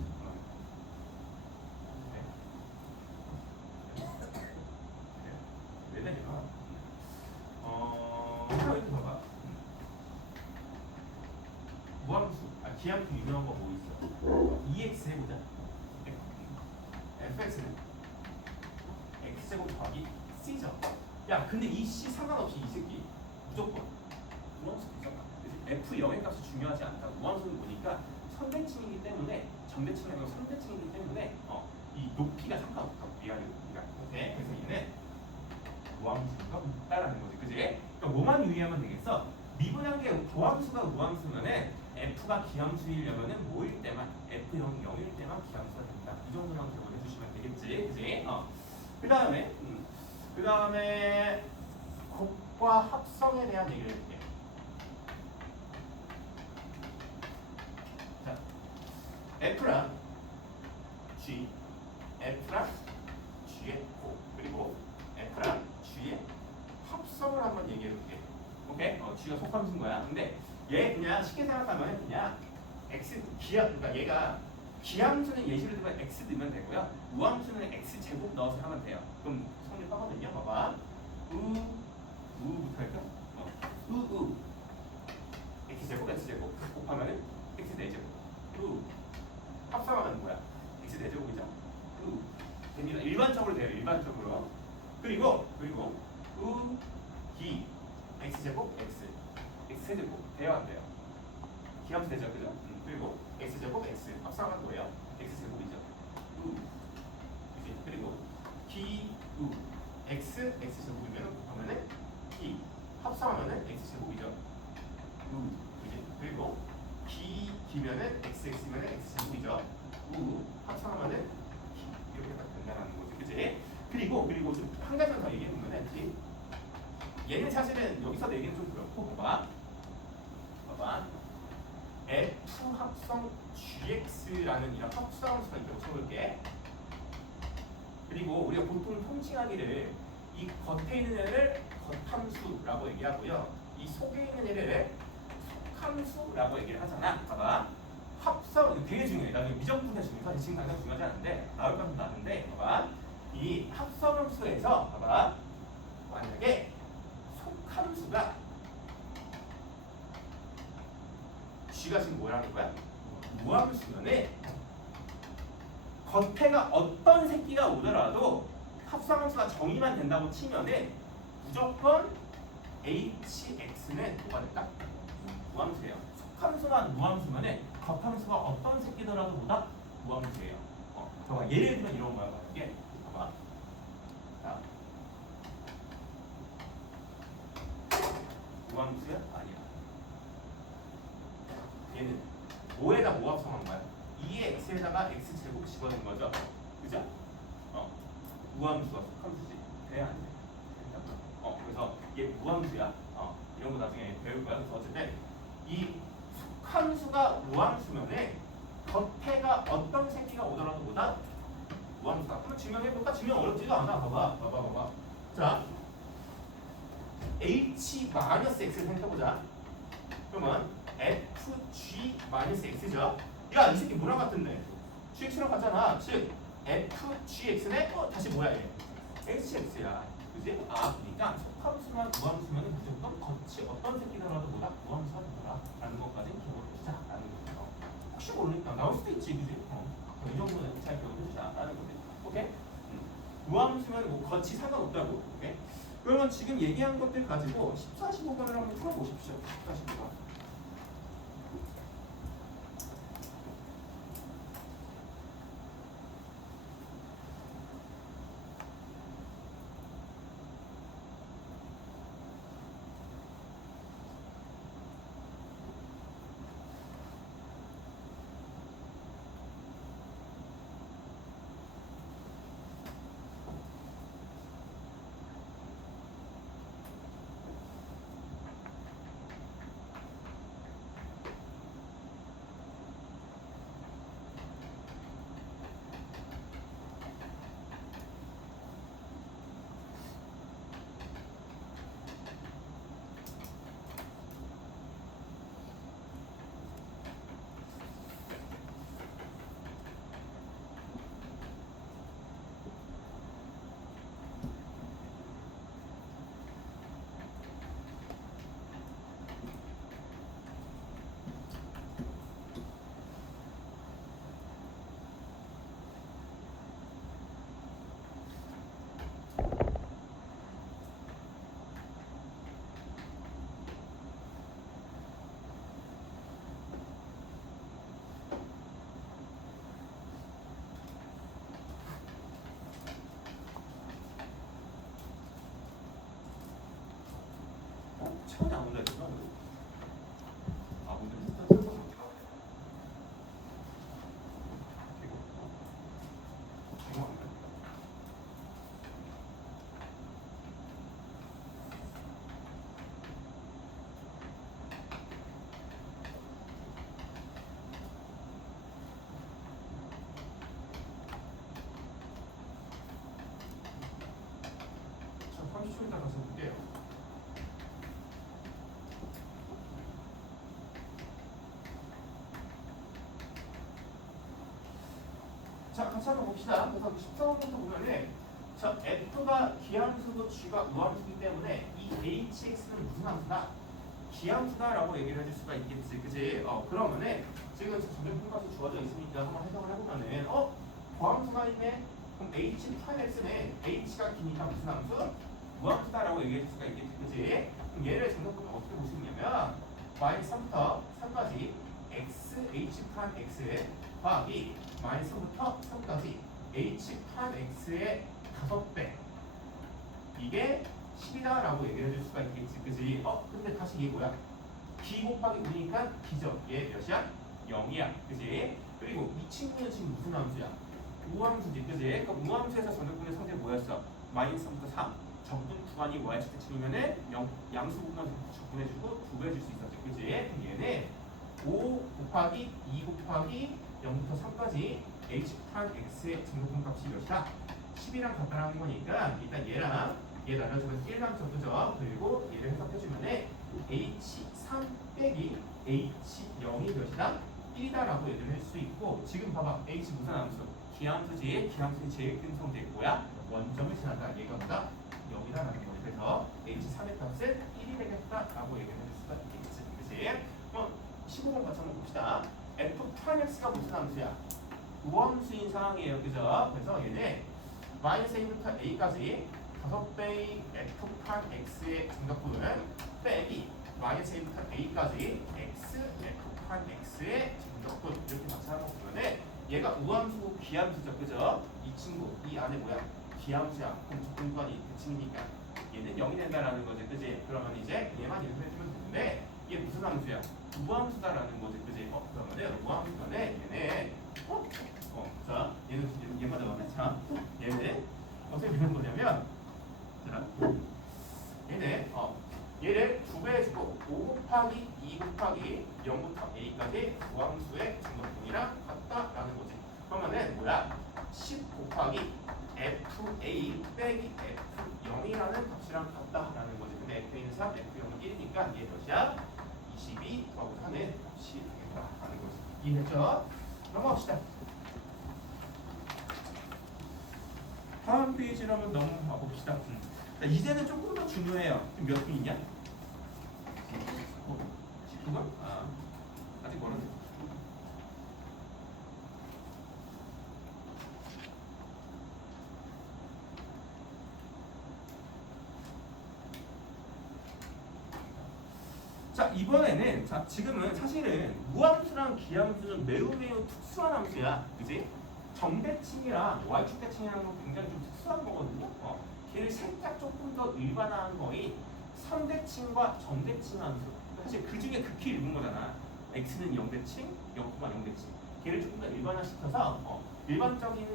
왜 되냐? 이렇게 봐봐. 무함수, 기함수 유명한 거 뭐 있어? EX 해보자. fx는 x제곱 더하기 c죠. 야, 근데 이 c 상관없이 이 새끼 무조건 무함수 되잖아. f0의 값이 중요하지 않다. 무함수는 보니까 선대칭이기 때문에 정대칭이 아니고 선대칭이기 때문에 이 높이가 상관없다고. 위아래 높이가. 오케이. 그래서 얘는 무함수가 없다라는 거지. 그지? 그러니까 뭐만 유의하면 되겠어? 미분한계 조함수가 무함수면은 F가 기함수이려면은 뭐일 때만 F0이 0일 때만 기함수가 된다. 이 정도만 기억을 해주시면 되겠지, 그지? 그 다음에 곱과 합성에 대한 얘기를 해줄게. 자, F랑 G, F랑 G의 곱, 그리고 F랑 G의 합성을 한번 얘기해볼게. 오케이? G가 속함수인 거야. 근데 얘 그냥 쉽게 생각하면 그냥 x 기함, 그러니까 얘가 기함수는 예시를 들면 x 넣으면 되고요. 무함수는 x 제곱 넣어서 하면 돼요. 그럼 성립 하거든요. 봐봐. 우부터 할까? x 제곱 곱하면은 x 4제곱. 합성하면 뭐야? x 4제곱이죠. 됩니다. 일반적으로 돼요. 일반적으로. 그리고 x 제곱 x 세제곱 돼요 안 돼요? 기함수 되죠, 그죠? 그리고 x 제곱 x 합성한 거예요. x 제곱이죠. 그리고 x 제곱이면 곱하면은 합성하면은 x제곱이죠. 그지? 그리고 기면은 xx면은 x제곱이죠. 합성하면은 이렇게 딱 된다는 거지, 그지? 그리고 좀 한 가지만 더 얘기해 보면은, 얘는 사실은 여기서 얘기는 좀 그렇고, 봐봐. F 합성 GX라는 이런 합성함수가 있다고 써볼게. 그리고 우리가 보통 통칭하기를 이 겉에 있는 애를 겉함수라고 얘기하고요. 이 속에 있는 애를 속함수라고 얘기를 하잖아. 봐봐. 합성, 이거 되게 중요해. 나중에 미적분의 중에서 지금 당장 중요하지 않은데 나올 건 나는데, 봐봐. 이 합성함수에서 봐봐. 만약에 속함수가 G가 지금 뭐라는 거야? 무함수면은 겉에가 어떤 새끼가 오더라도 합성함수가 정의만 된다고 치면은 무조건 hx는 뭐가 될까? 무함수예요. 속함수가 무함수면은 겉함수가 어떤 새끼더라도 뭐다? 무함수예요. 봐봐. 예를 들면 이런 거야. 이게 봐봐. 자, 무함수야? 아니야. 얘는 5에다 뭐 합성한 거야? 2의 x에다가 x제곱 집어넣은 거죠. 그죠? 무함수가 속함수지. 돼? 안 돼? 그래서 얘 무함수야. 이런 거 나중에 배울 거야. 그래서 어쨌든 이 속함수가 무함수면은 겉에가 어떤 새끼가 오더라도 뭐다? 무함수다. 한번 증명해볼까? 증명 어렵지도 않아. 봐봐. 자, h-x를 생각해보자. 그러면 fg-x죠. 야, 이 새끼 뭐랑 같은데? gx랑 같잖아. 즉 fgx네? 다시 뭐야 얘? hx야. 그지? 그러니까 속함수만 무함수면은 무조건 겉이 어떤 새끼더라도 뭐다? 무함수가 되더라. 라는 것까지 기억을 해주자라는 거죠. 혹시 모르니까 나올 수도 있지, 그지? 이 정도는 잘 기억을 해주자라는 거지. 오케이? 무함수면 뭐 겉이 상관없다고. 오케이? 그러면 지금 얘기한 것들 가지고 14, 15번을 한번 풀어보십시오. 14, 15번. 처음에 안 온다 했구나. 오늘 했던 자, 30초 있다 가서 볼게요. 자, 같이 한번 봅시다. 그래서 14번부터 보면은 자, F가 기함수고 G가 무함수이기 때문에 이 HX는 무슨 함수다? 기함수다라고 얘기를 해줄 수가 있겠지, 그지? 그러면은 지금 점정분값이 주어져 있으니까 한번 해석을 해보면은 고함수가 있네? 그럼 H'X는 H가 기니까 무슨 함수? 무함수다라고 얘기해줄 수가 있겠지, 그지? 그럼 얘를 점정분값 어떻게 볼 수 있냐면 마이너스 3부터 3까지 X, H'X 더하기 마이너스 3부터 3까지 H'X의 5배 이게 10이다라고 얘기를 해줄 수가 있겠지, 그지? 근데 다시 이게 뭐야? b 곱하기 9니까 b죠. 얘 몇이야? 0이야, 그지? 그리고 이 친구는 지금 무슨 함수야? 우함수지, 그지? 그러니까 우함수에서 전역분의 성질 뭐였어? 마이너스3부터 3. 적분 구간이 y축대칭이면은 양수 부분만 적분해주고 2배 줄 수 있었지, 그지? 그럼 얘는 5 곱하기 2 곱하기 0부터 3까지 h 판 x의 증거분 값이 몇이다? 10이랑 같다라는 거니까 일단 얘랑 얘 나눠주면 1랑 그죠? 그리고 얘를 해석해주면은 h3 빼기 h0이 몇이다? 1이다라고 얘기를 할 수 있고 지금 봐봐 h 무슨 함수? 기함수지. 기함수의 제일 큰 성질이 뭐야? 원점을 지나다 얘가 뭐다? 0이다라는 거지. 그래서 h3의 값은 1이 되겠다라고 얘기를 해줄 수가 있겠지, 그치? 그럼 15번 같이 한번 봅시다. f 프라임 x가 무슨 함수야? 우함수인 상황이에요, 그죠? 그래서 얘는 마이너스 a부터 a까지 5배의 f 프라임 x의 증가분은 빼기 마이너스 a부터 a까지 x f 프라임 x의 증가분 이렇게 같이 한번 보면은 얘가 우함수고 기함수죠, 그죠? 이 친구 이 안에 뭐야? 기함수야. 그럼 적분관이 대칭이니까 얘는 0이 된다라는 거지, 그지? 그러면 이제 얘만 이렇게 해주면 되는데 얘 무슨 함수야? 우함수다라는 거지, 그지? 그러면은 우함수는 얘는 자 얘는 얘만 나오네. 자 얘는 어떻게 되는 거냐면 자 얘는 얘를 2배 해주고 5 곱하기 2 곱하기 0부터 a까지 우함수의 증거분이랑 같다라는 거지. 그러면은 뭐야? 10 곱하기 fa 빼기 f0이라는 값이랑 같다라는 거지. 근데 f는 3, f0은 1이니까 얘 몇이야? 22 더하고 4는 값이 되겠다라는 거지. 이해했죠? 넘어갑시다. 다음 페이지로 한번 넘어가 봅시다. 자, 이제는 조금 더 중요해요. 지금 몇 분이냐? 19분? 아직 멀었네. 자, 이번에는 지금은 사실은 무함수랑 기함수는 매우 특수한 함수야, 그지? 정대칭이랑 y축대칭이라는 건 굉장히 좀 특수한 거거든요. 걔를 살짝 조금 더 일반화한 거이 선대칭과 정대칭 함수. 사실 그 중에 극히 일부인 거잖아. x는 0대칭, 0,0대칭. 걔를 조금 더 일반화시켜서 일반적인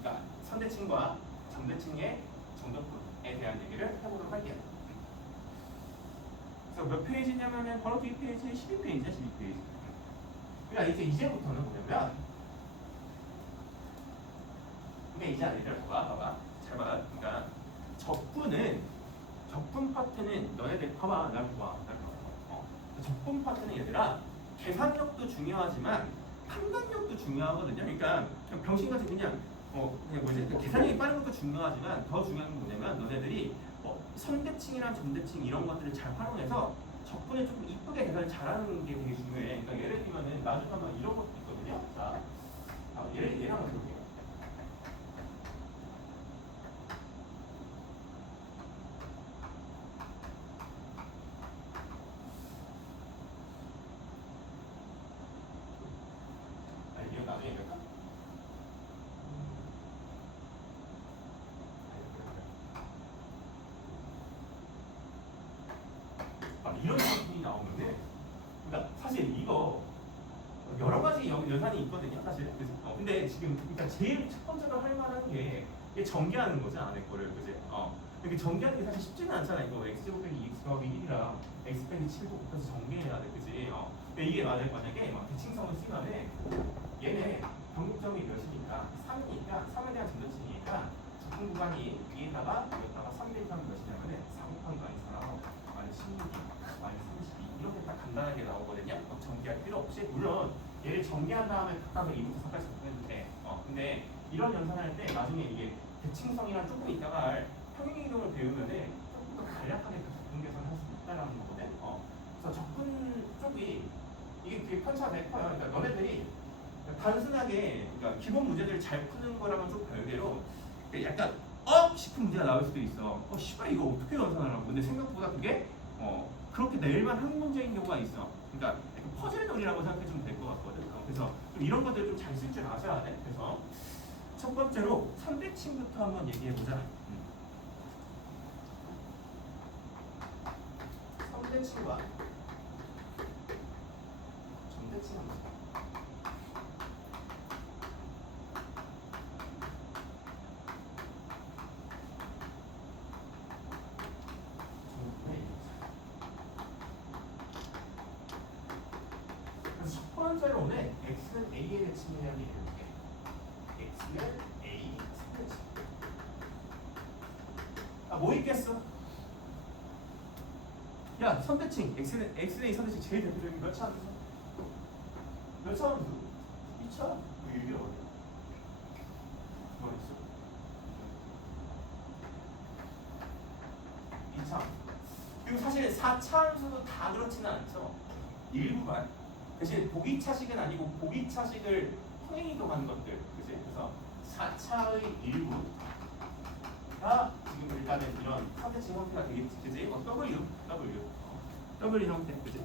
그러니까 선대칭과 정대칭의 정적분에 대한 얘기를 해보도록 할게요. 그래서 몇 페이지냐면은 바로 뒤 페이지 12페이지야, 12페이지. 그러니까 이제부터는 뭐냐면 근데 이제 아니들 봐봐 잘 봐라. 그러니까 적분 파트는 너네들 봐봐. 날 봐. 적분 파트는 얘들아 계산력도 중요하지만 판단력도 중요하거든요. 그러니까 병신같이 그냥 뭐지 계산력이 빠른 것도 중요하지만 더 중요한 건 뭐냐면 너네들이 선대칭이랑 정대칭 이런 것들을 잘 활용해서 적분에 조금 이쁘게 계산을 잘하는 게 되게 중요해. 그러니까 예를 들면은 나중에 한번 이런 것도 있거든요. 자, 얘를 한번 해볼게요. 이거 나중에 할까? 이런 부분이 나오는데, 그러니까 사실 이거 여러 가지 연산이 있거든요, 사실. 근데 지금 그러니까 제일 첫 번째로 할 만한 게 이게 전개하는 거지, 안에 거를, 그지? 이게 전개하는 게 사실 쉽지는 않잖아. 이거 x 곱하기 2x 더하기 1이랑 x 빼기 7 곱해서 전개해야 돼, 그지? 근데 이게 만약에 막 대칭성을 쓰면은 얘네 변곡점이 몇이니까 3이니까 3에 대한 전도칭이니까 적분 구간이 위에다가 여기다가 3 대입하면 몇이냐면은 4 곱하기 마이너스 4라고 마이너스 16, 마이너스 32 이렇게 딱 간단하게 나오거든요. 정개할 필요 없이 물론 얘를 정개한 다음에 각각을 2부터 3까지 적분해도 돼. 근데 이런 연산할 때 나중에 이게 대칭성이랑 조금 있다가 할 평행이동을 배우면은 조금 더 간략하게 그 적분 계산할 수 있다라는 거거든. 그래서 적분 쪽이 이게 되게 편차가 되게 커요. 그러니까 너네들이 단순하게 그러니까 기본 문제들을 잘 푸는 거랑은 좀 별개로 약간 싶은 문제가 나올 수도 있어. 씨발 이거 어떻게 연산하라고. 근데 생각보다 그게 그렇게 낼만 한 문제인 경우가 있어. 그러니까 퍼즐 놀이라고 생각해주면 될 것 같거든. 그래서 좀 이런 것들 좀 잘 쓸 줄 아셔야 돼. 그래서 첫 번째로 선대칭부터 한번 얘기해 보자. 점대칭과 점대칭 함수. 그래서 첫 번째로는 x는 a의 대칭이라는 얘기를 해볼게. x는 a 선대칭. 뭐 있겠어? 야, 선대칭 x는 a 선대칭 제일 대표적인 몇 차 함수? 몇 차 함수? 2차? 이게 어디? 뭐 있어? 2차 함수. 그리고 사실 4차 함수도 다 그렇지는 않죠. 일부만. 대신 보기차식은 아니고 보기차식을 평행이동하는 것들, 그지? 그래서 4차의 일부가 지금 일단은 이런 선대칭 형태가 되겠지, 그지? W 형태, 그지?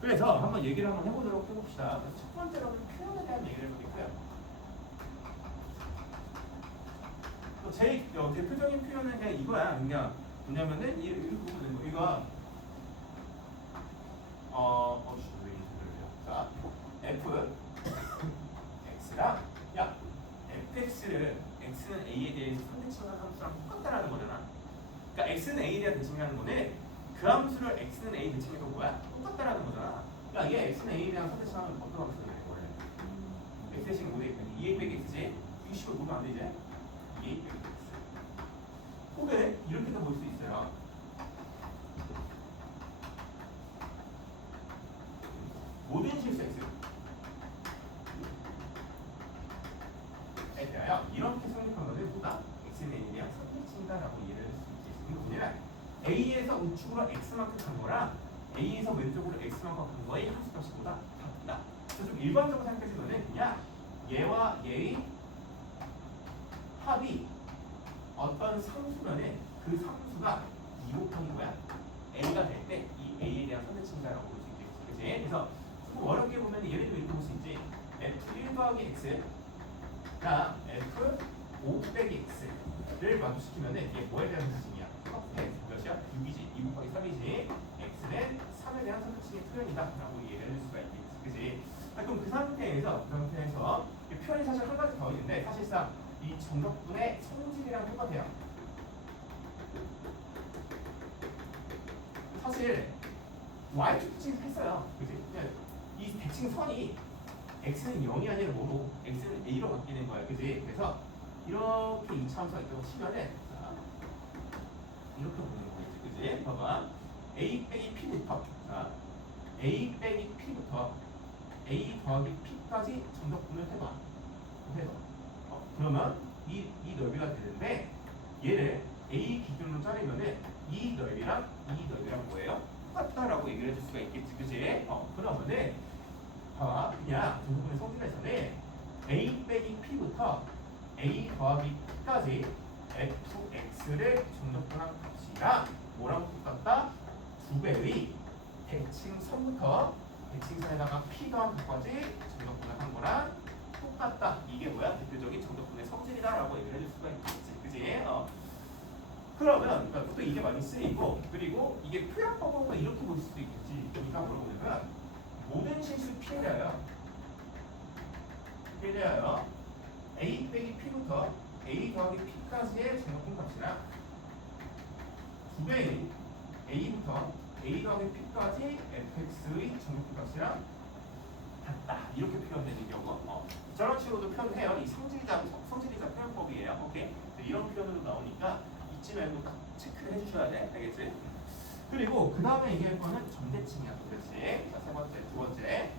그래서 한번 얘기를 한번 해보도록 해봅시다. 그래서 첫 번째로는 표현에 대한 얘기를 해보겠고요. 제일 대표적인 표현은 그냥 이거야. 그냥 뭐냐면은 이 부분은 이거 자, f x랑 야 fx를 x는 a에 대해서 선대칭하는 함수랑 똑같다라는 거잖아. 그러니까 x는 a에 대한 대칭이라는 거는 그 함수를 x는 a 대칭해서 뭐야? 똑같다라는 거잖아. 야 이게 x는 a에 대한 선대칭하면 어떤 함수가 되는 거래? x 대칭 뭐돼? 2a 빼기 x지? 이거 식으로 보면 안 되지? 2a 빼기 x. 혹은 이렇게도 볼 수 있어요. 모든 실수 x에 대하여 이렇게 성립한 것을 뭐다? x는 a에 대한 선대칭이다라고 이해를 할 수 있지. 이거 뭐냐? a에서 우측으로 x만큼 간 거랑 a에서 왼쪽으로 x만큼 간 거의 함수값보다 같다. 그래서 좀 일반적으로 생각해 주면은 그냥 얘와 얘의 합이 어떤 상수면은 그 상수가 2 곱하기 뭐야? a가 될 때 이 a에 대한 선대칭이다라고 볼 수 있겠지. 그치? 그래서 좀 어렵게 보면 예를 들어 이렇게 볼 수 있지. f1 더하기 x가 f5 빼기 x를 마주시키면 이게 뭐에 대한 선대칭이야? 몇이야? 6이지. 2 곱하기 3이지. x는 3에 대한 선대칭의 표현이다 라고 이해를 할 수가 있겠지. 그치? 그럼 그 상태에서 이 표현이 사실 한 가지 더 있는데 사실상 이 정적분의 성질이랑 똑같아요. 사실 y축 대칭했어요. 그지? 이 대칭선이 x는 0이 아니라 뭐로? x는 a로 바뀌는 거야. 그지? 그래서 이렇게 2차 함수가 있다고 치면은 이렇게 보는 거겠지. 그지? 봐봐. a 빼기 p부터 a 빼기 p부터 a 더하기 p까지 정적분을 해봐. 그러면 이 넓이가 되는데 얘를 a 기준으로 자르면은 이 넓이랑 뭐예요? 똑같다라고 얘기를 해줄 수가 있겠지, 그지? 그러면은 봐봐, 그냥 정적분의 성질에서는 a 빼기 p부터 a 더하기 p까지 fx를 정적분한 값이랑 뭐랑 똑같다? 2배의 대칭선부터 대칭선에다가 p 더한 값까지 정적분을 한 거랑 똑같다. 이게 뭐야? 대표적인 정적분의 성질이다라고 얘기를 해줄 수가 있겠지, 그지? 그러면 또 이게 많이 쓰이고, 그리고 이게 표현법으로 이렇게 볼 수도 있겠지. 그러니까 물어보면 모든 실수 P에 대하여 a 빼기 p부터 a 더하기 p까지의 정적분 값이랑 2배의 a부터 a 더하기 p까지 fx의 정적분 값이랑 같다. 이렇게 표현되는 경우 저런 식으로도 표현해요. 이 성질이자 표현법이에요. 오케이? 이런 표현으로 나오니까 잊지 말고 딱 체크를 해주셔야 돼. 알겠지? 그리고 그 다음에 얘기할 거는 점대칭이야. 그렇지? 자, 세 번째, 두 번째.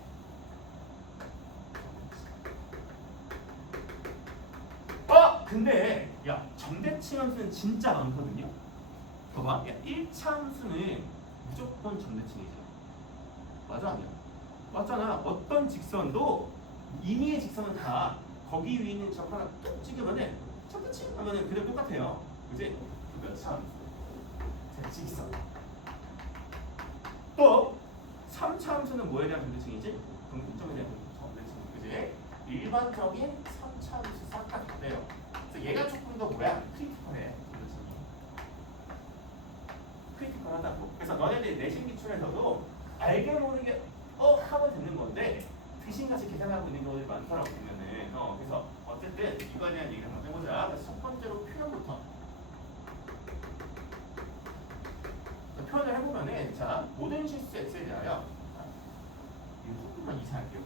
근데 야, 점대칭 함수는 진짜 많거든요. 봐봐. 야, 1차 함수는 무조건 점대칭이죠. 맞아 아니야? 맞잖아. 어떤 직선도 임의의 직선은 다 거기 위에 있는 점 하나 뚝 찍으면은 점대칭 하면은 그냥 똑같아요. 그지? 몇 차? 대칭선. 또 3차 함수는 뭐에 대한 점대칭이지? 공통점에 대한 점대칭. 그지? 일반적인 3차 함수 싹 다 같아요. 그래서 얘가 조금 더 뭐야? 크리티컬해. 점대칭이. 크리티컬. 하다고. 그래서 너네들 내신 기출에서도 알게 모르게 하면 되는 건데 귀신같이 계산하고 있는 경우들이 많더라고 보면은. 그래서 어쨌든 이거에 대한 얘기를 한번 해보자. 그래서 첫 번째로 표현부터. 표현을 해보면은 자 모든 실수 x에 대하여 이거 조금만 이상할게요.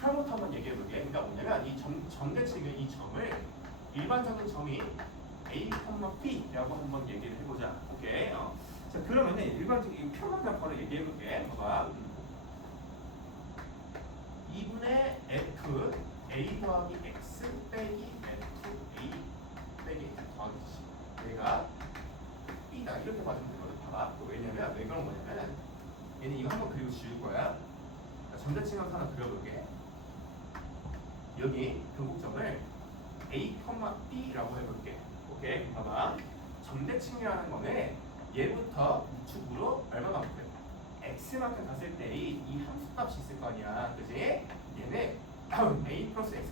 표현부터 한번 얘기해볼게. 그러니까 뭐냐면 이 점대칭의 이 점을 일반적인 점이 a, b라고 한번 얘기를 해보자. 오케이. 자 그러면은 일반적인 이 표현만 바로 얘기해볼게. 봐봐. 2분의 f a 더하기 x 빼기 f a 빼기 x 더하기 c 얘가 b다 이렇게 봐주면 되거든. 봐봐. 왜냐면 왜 그런 거냐면 얘는 이거 한번 그리고 지울 거야. 점대칭을 하나 그려볼게. 여기 변곡점을 a, b라고 해볼게. 오케이. 봐봐. 점대칭이라는 거는 얘부터 우측으로 얼마만큼? x만큼 갔을 때 이 함수값이 있을 거 아니야. 그지? 얘는 a 플러스 x,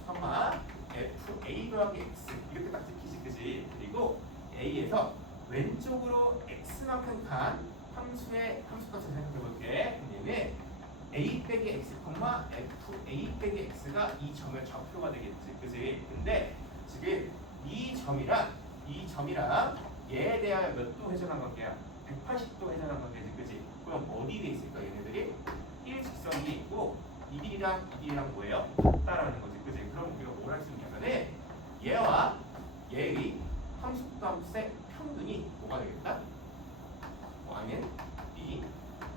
f a 더하기 x 이렇게 딱 찍히지. 그지? 그리고 a에서 왼쪽으로 x만큼 간 함수의 함수값을 생각해볼게. 얘는 a 빼기 x, f a 빼기 x가 이 점의 좌표가 되겠지. 그지? 근데 지금 이 점이랑 얘에 대하여 몇 도 회전한 관계야? 180도 회전한 관계지. 그지? 그럼 어디에 있을까? 얘네들이 일직선이 있고 이 길이랑 뭐예요? 같다라는 거지. 그지? 그럼 우리가 뭘 할 수 있냐면은 얘와 얘의 함수값의 평균이 뭐가 되겠다? y는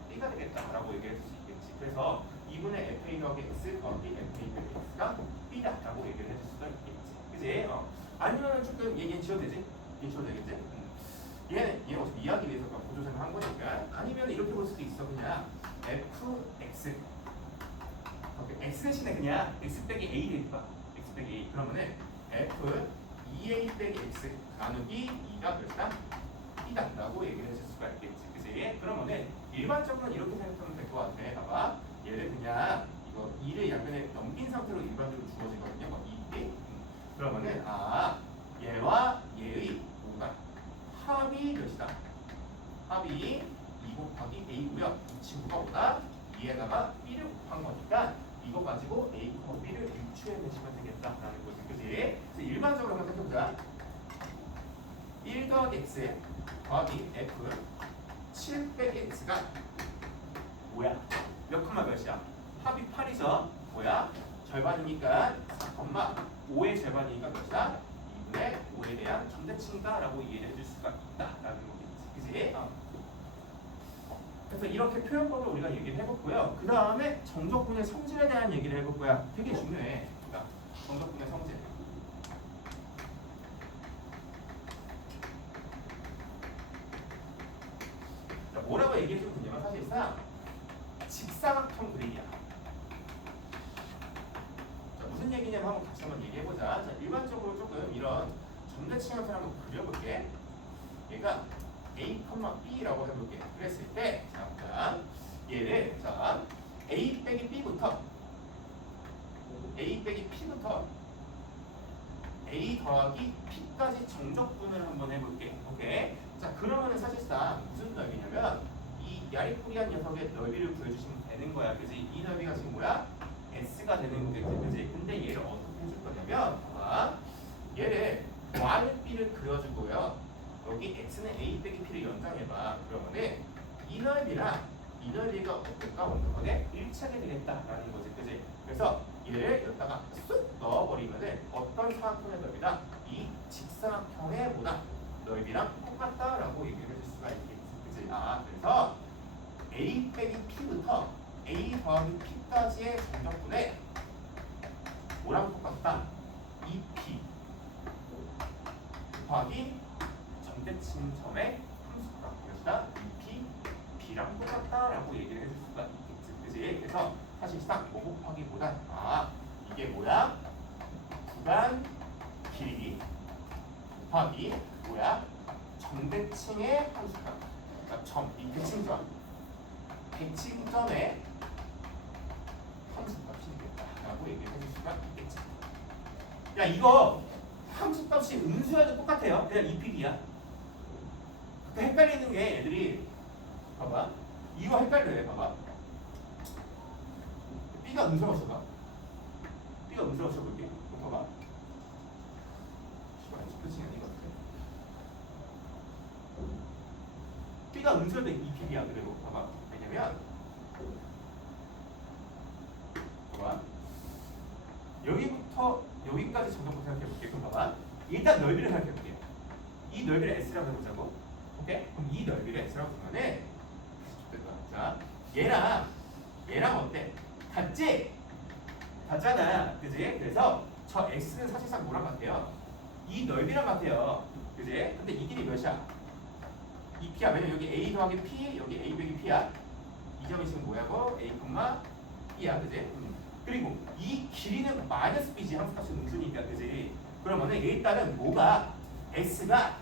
b가 되겠다라고 얘기할 수 있겠지. 그래서 2분의 fa 더하기 x 더하기 fa 빼기 x가 b다라고 얘기를 해줄 수가 있겠지. 그지? 아니면 조금 얘기 지워도 되지? 지워도 되겠지? 얘는 어차피 이해하기 위해서 보조생을 한 거니까. 아니면 이렇게 볼 수도 있어. 그냥 fx x 대신에 그냥 x 빼기 a 되니까 x 빼기 a 그러면은 f 2a 빼기 x 나누기 2가 몇이다? b다라고 얘기를 해줄 수가 있겠지. 그지? 그러면은 일반적으로는 이렇게 생각하면 될 것 같아. 봐봐. 얘를 그냥 이거 2를 양면에 넘긴 상태로 일반적으로 주어지거든요. 2. 그러면은 얘와 얘의 뭐가 합이 몇이다? 합이 2 곱하기 a고요. 이 친구가 뭐다? 2에다가 b를 곱한 거니까 이거 가지고 a, b를 유추해내시면 되겠다라는 거지. 그지? 그래서 일반적으로 한번 생각해보자. 1 더하기 x 더하기 f 7 빼기 x가 뭐야? 몇 콤마 몇이야? 합이 8이죠? 뭐야? 절반이니까 4,5의 절반이니까 몇이다? 2분의 5에 대한 점대칭이다 라고 이해를 해줄 수가 있다라는 거겠지. 그지? 그래서 이렇게 표현법을 우리가 얘기를 해봤고요. 그 다음에 정적분의 성질에 대한 얘기를 해볼 거야. 되게 중요해. 그러니까 정적분의 성질. 뭐라고 얘기해주면 되냐면 사실상 직사각형 그림이야. 자, 무슨 얘기냐면 한번 같이 한번 얘기해보자. 자, 일반적으로 조금 이런 점대칭을 한번 그려볼게. 얘가 a, b라고 해볼게. 그랬을 때 자, 얘를 자 a 빼기 b부터 a 빼기 p부터 a 더하기 p까지 정적분을 한번 해볼게. 오케이. 자 그러면은 사실상 무슨 넓이냐면 이 야리꾸리한 녀석의 넓이를 구해주시면 되는 거야. 그지? 이 넓이가 지금 뭐야? s가 되는 거겠지. 그지? 근데 얘를 어떻게 해줄 거냐면 얘를 y는 b를 그려주고요. 여기 x는 a 빼기 p를 연장해봐. 그러면은 이 넓이랑 이 넓이가 어떨까? 어떻게 일치하게 되겠다라는 거지. 그지? 그래서 얘를 여기다가 쑥 넣어버리면은 어떤 사각형의 넓이다? 이 직사각형의 뭐다? 넓이랑 똑같다라고 얘기를 해줄 수가 있겠지. 그치? 그래서 a 빼기 p부터 a 더하기 p까지의 정적분에 뭐랑 똑같다? 2p 곱하기 점대칭 점의 함수값 이것이다 2p p랑 똑같다라고 얘기를 해줄 수가 있겠지. 그치? 그래서 사실상 5 곱하기 보다 이게 뭐야? 구간 길이 곱하기 뭐야? 점대칭의 함수값. 그러니까 점, 이 대칭점. 대칭점에 함수값이 되겠다라고 얘기해 줄 수가 있겠지. 야 이거 함수값이 음수여도 똑같아요. 그냥 EPB야. 헷갈리는 게 애들이 봐봐. 이거 헷갈려요. 봐봐. B가 음수라고 써봐. B가 음수라고 써볼게. 봐봐. 표시가 아닌 것 같아. B가 음수여도 EPB야. 그리고 봐봐. 왜냐면 봐봐. 여기부터 여기까지 정도부터 생각해볼게. 그럼 봐봐. 일단 넓이를 생각해볼게. 이 넓이를 S라고 해보자고. 오케이? 그럼 이 넓이를 S라고 보면은 자, 얘랑 어때? 같지? 같잖아. 그지? 그래서 저 X는 사실상 뭐랑 같아요? 이 넓이랑 같아요. 그지? 근데 이 길이 몇이야? 2P야. 왜냐면 여기 A 더하기 P, 여기 A 빼기 P야. 이 점이 지금 뭐야고? A, P야. 그지? 그리고 이 길이는 마이너스 B지. 함수값이 음수니까. 그지? 그러면은 일단은 뭐가? S가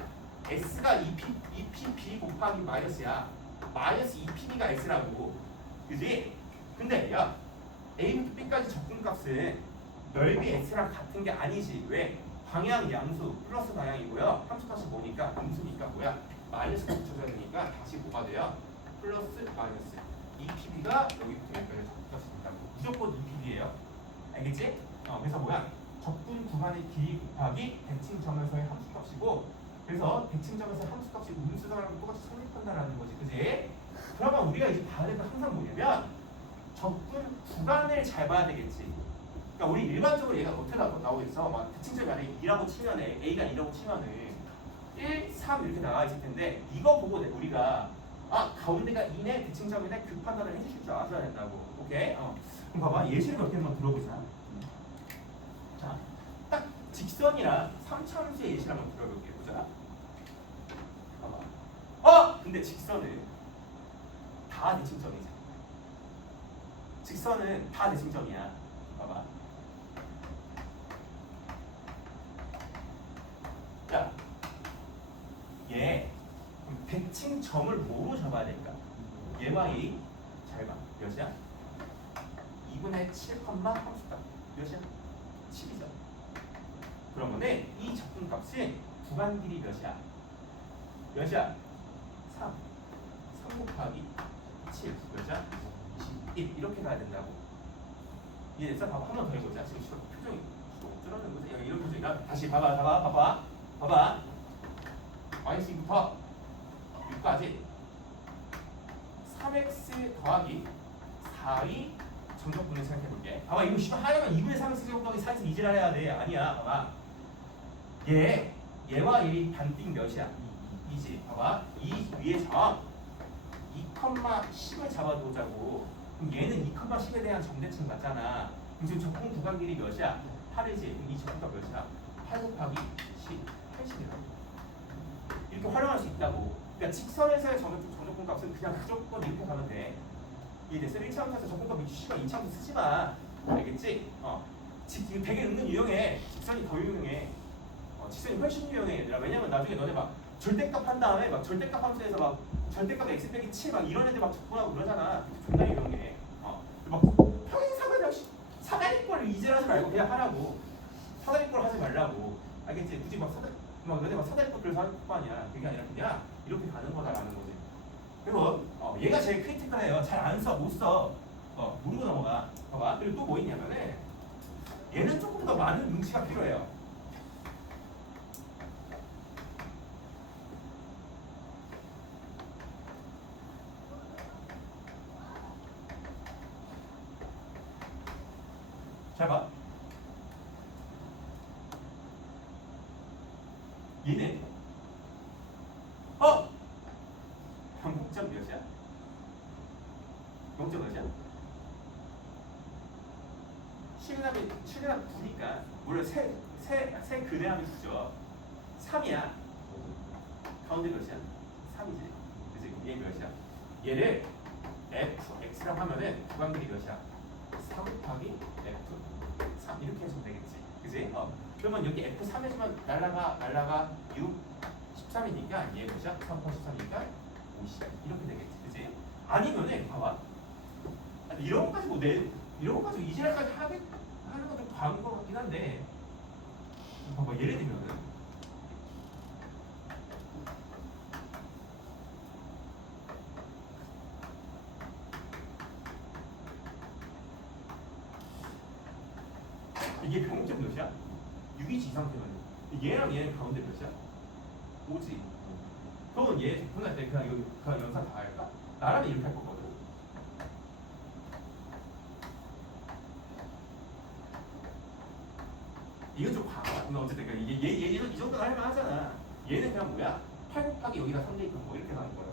2P 곱하기 마이너스야. 마이너스 2PB가 S라고. 그지? 근데 야 A부터 B까지 적분값은 넓이 S랑 같은 게 아니지. 왜? 방향 양수 플러스 방향이고요. 함수값이 뭐니까? 음수니까 뭐야? 마이너스가 붙여져 있으니까 다시 뭐가 돼요? 플러스 마이너스 2PB가 여기부터 여기까지 적분값이니까 무조건 2PB예요. 알겠지? 그래서 뭐야? 적분 구간의 길이 곱하기 대칭점에서의 함수값이고, 그래서 대칭점에서 함수값이 음수라는 똑같이 성립한다라는 거지. 그지? 그러면 우리가 이제 봐야 될 건 항상 뭐냐면 적분 구간을 잘 봐야 되겠지. 그러니까 우리 일반적으로 얘가 어떻게 나오겠어? 막 대칭점이 만약에 2라고 치면 A가 2라고 치면은 1, 3 이렇게 나와 있을 텐데, 이거 보고 우리가 가운데가 2네 대칭점이네 그 판단을 해주실 줄 알아야 된다고. 오케이? 그럼 봐봐. 예시를 몇 개만 들어보자. 자, 딱 직선이랑 3차함수의 예시를 한번 들어볼게. 보자. 봐봐. 근데 직선은 다 대칭점이지. 직선은 다 대칭점이야. 봐봐. 자, 얘 대칭점을 뭐로 잡아야 될까? 얘와 이 잘 봐. 몇이야? 2분의 7, 함수값 몇이야? 7이죠. 그러면은 이 적분값은 구간 길이 몇이야? 몇이야? 3. 3 곱하기 7 몇이야? 21. 이렇게 가야 된다고. 이해됐어? 봐봐. 한 번 더 해보자. 지금 표정이 줄어드는 거지. 이런 표정이야. 다시 봐봐. yc부터 6까지 3x 더하기 4의 정적분을 생각해볼게. 봐봐. 이거 씨발 하려면 2분의 3x 정도하기 4에서 이지랄 해야 돼. 아니야. 봐봐. 얘와 얘의 반띵 몇이야? 2지. 봐봐. 이 위에 점 2,10을 잡아두자고. 그럼 얘는 2,10에 대한 정대칭 맞잖아. 그럼 지금 적분 구간 길이 몇이야? 8이지. 그럼 이 적분값 몇이야? 8 곱하기 10, 80이라고. 이렇게 활용할 수 있다고. 그러니까 직선에서의 정적분 값은 그냥 무조건 이렇게 가면 돼. 이해됐어? 1차 함수에서 적분값 2차 함수 쓰지 마. 알겠지? 되게 은근 유용해. 직선이 더 유용해. 직선이 훨씬 유용해 얘들아. 왜냐면 나중에 너네 막 절대값 한 다음에 막 절대값 함수에서 막 절대값 x 빼기 7 막 이런 애들 막 적분하고 그러잖아. 존나 유용해. 막 평행사거리랑 사다리꼴을 이질하지 말고 그냥 하라고. 사다리꼴 하지 말라고. 알겠지? 굳이 막 너네 막 사다리꼴 그래서 할 거 아니야. 그게 아니라 그냥 이렇게 가는 거다라는 거지. 그리고 얘가 제일 크리티컬해요. 잘 안 써, 못 써. 모르고 넘어가. 봐봐. 그리고 또 뭐 있냐면은 얘는 조금 더 많은 눈치가 필요해요. 잘 봐. 얘는 변곡점 몇이야? 변곡점 몇이야? 7은 9니까 물론 세 근해함이 9죠. 3이야. 가운데 몇이야? 3이지. 그치? 얘 몇이야? 얘를 fx라고 하면은 구간길이 몇이야? 3 곱하기 f 3 이렇게 해주면 되겠지. 그치? 그러면 여기 f3에서만 날라가 6 13이니까 얘 몇이야? 3 곱하기 13이니까 50 이렇게 되겠지. 그치? 아니면은 봐봐. 아니, 이런 것까지 이런 것까지 이지랄까지 하는 것도 과한 것 같긴 한데 봐봐 예를 들면은 이게 평점 몇이야? 6이지 이 상태면 얘랑 얘는 가운데 몇이야? 5지. 그러면 얘 접근할 때 그냥 여기 그냥 연산 다 할까? 나라면 이렇게 할 거거든. 이건 좀 과하다. 근데 어쨌든 그러니까 얘는 이 정도는 할만 하잖아. 얘는 그냥 뭐야? 8 곱하기 여기다 3대 있고 뭐 이렇게 가는 거야.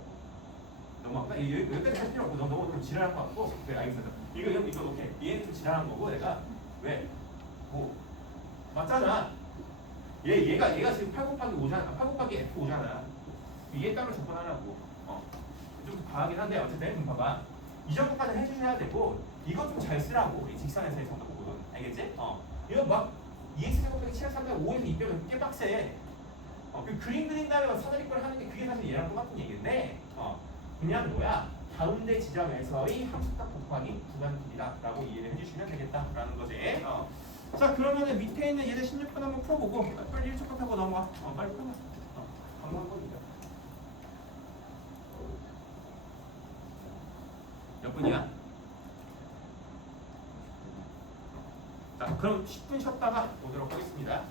넘어갈까? 여기까지 할 필요 없고 너무 좀 지랄한 것 같고. 그래 알겠어. 이거 오케이. 얘는 좀 지랄한 거고 내가 왜? 뭐 맞잖아. 얘가 지금 8 곱하기 5잖아. 8 곱하기 F 5잖아. 얘 따로 접근하라고. 좀 과하긴 한데 어쨌든 봐봐. 이 정도까지 해주셔야 되고 이거 좀 잘 쓰라고. 이 직선에서의 정도 부분. 알겠지? 이거 막 2x 제곱하기 7x 3분의 5에서 2 빼면 꽤 빡세. 그 그림 그린 다음에 사다리 걸 하는 게 그게 사실 얘랑 똑같은 얘기인데 그냥 뭐야 가운데 지점에서의 함수값 곱하기 구간 길이다라고 이해를 해주시면 되겠다라는 거지. 자 그러면은 밑에 있는 예제 16번 한번 풀어보고 빨리 1초컷 하고 넘어가. 빨리 풀어. 방금 거니까. 몇 분이야? 자 그럼 10분 쉬었다가 보도록 하겠습니다.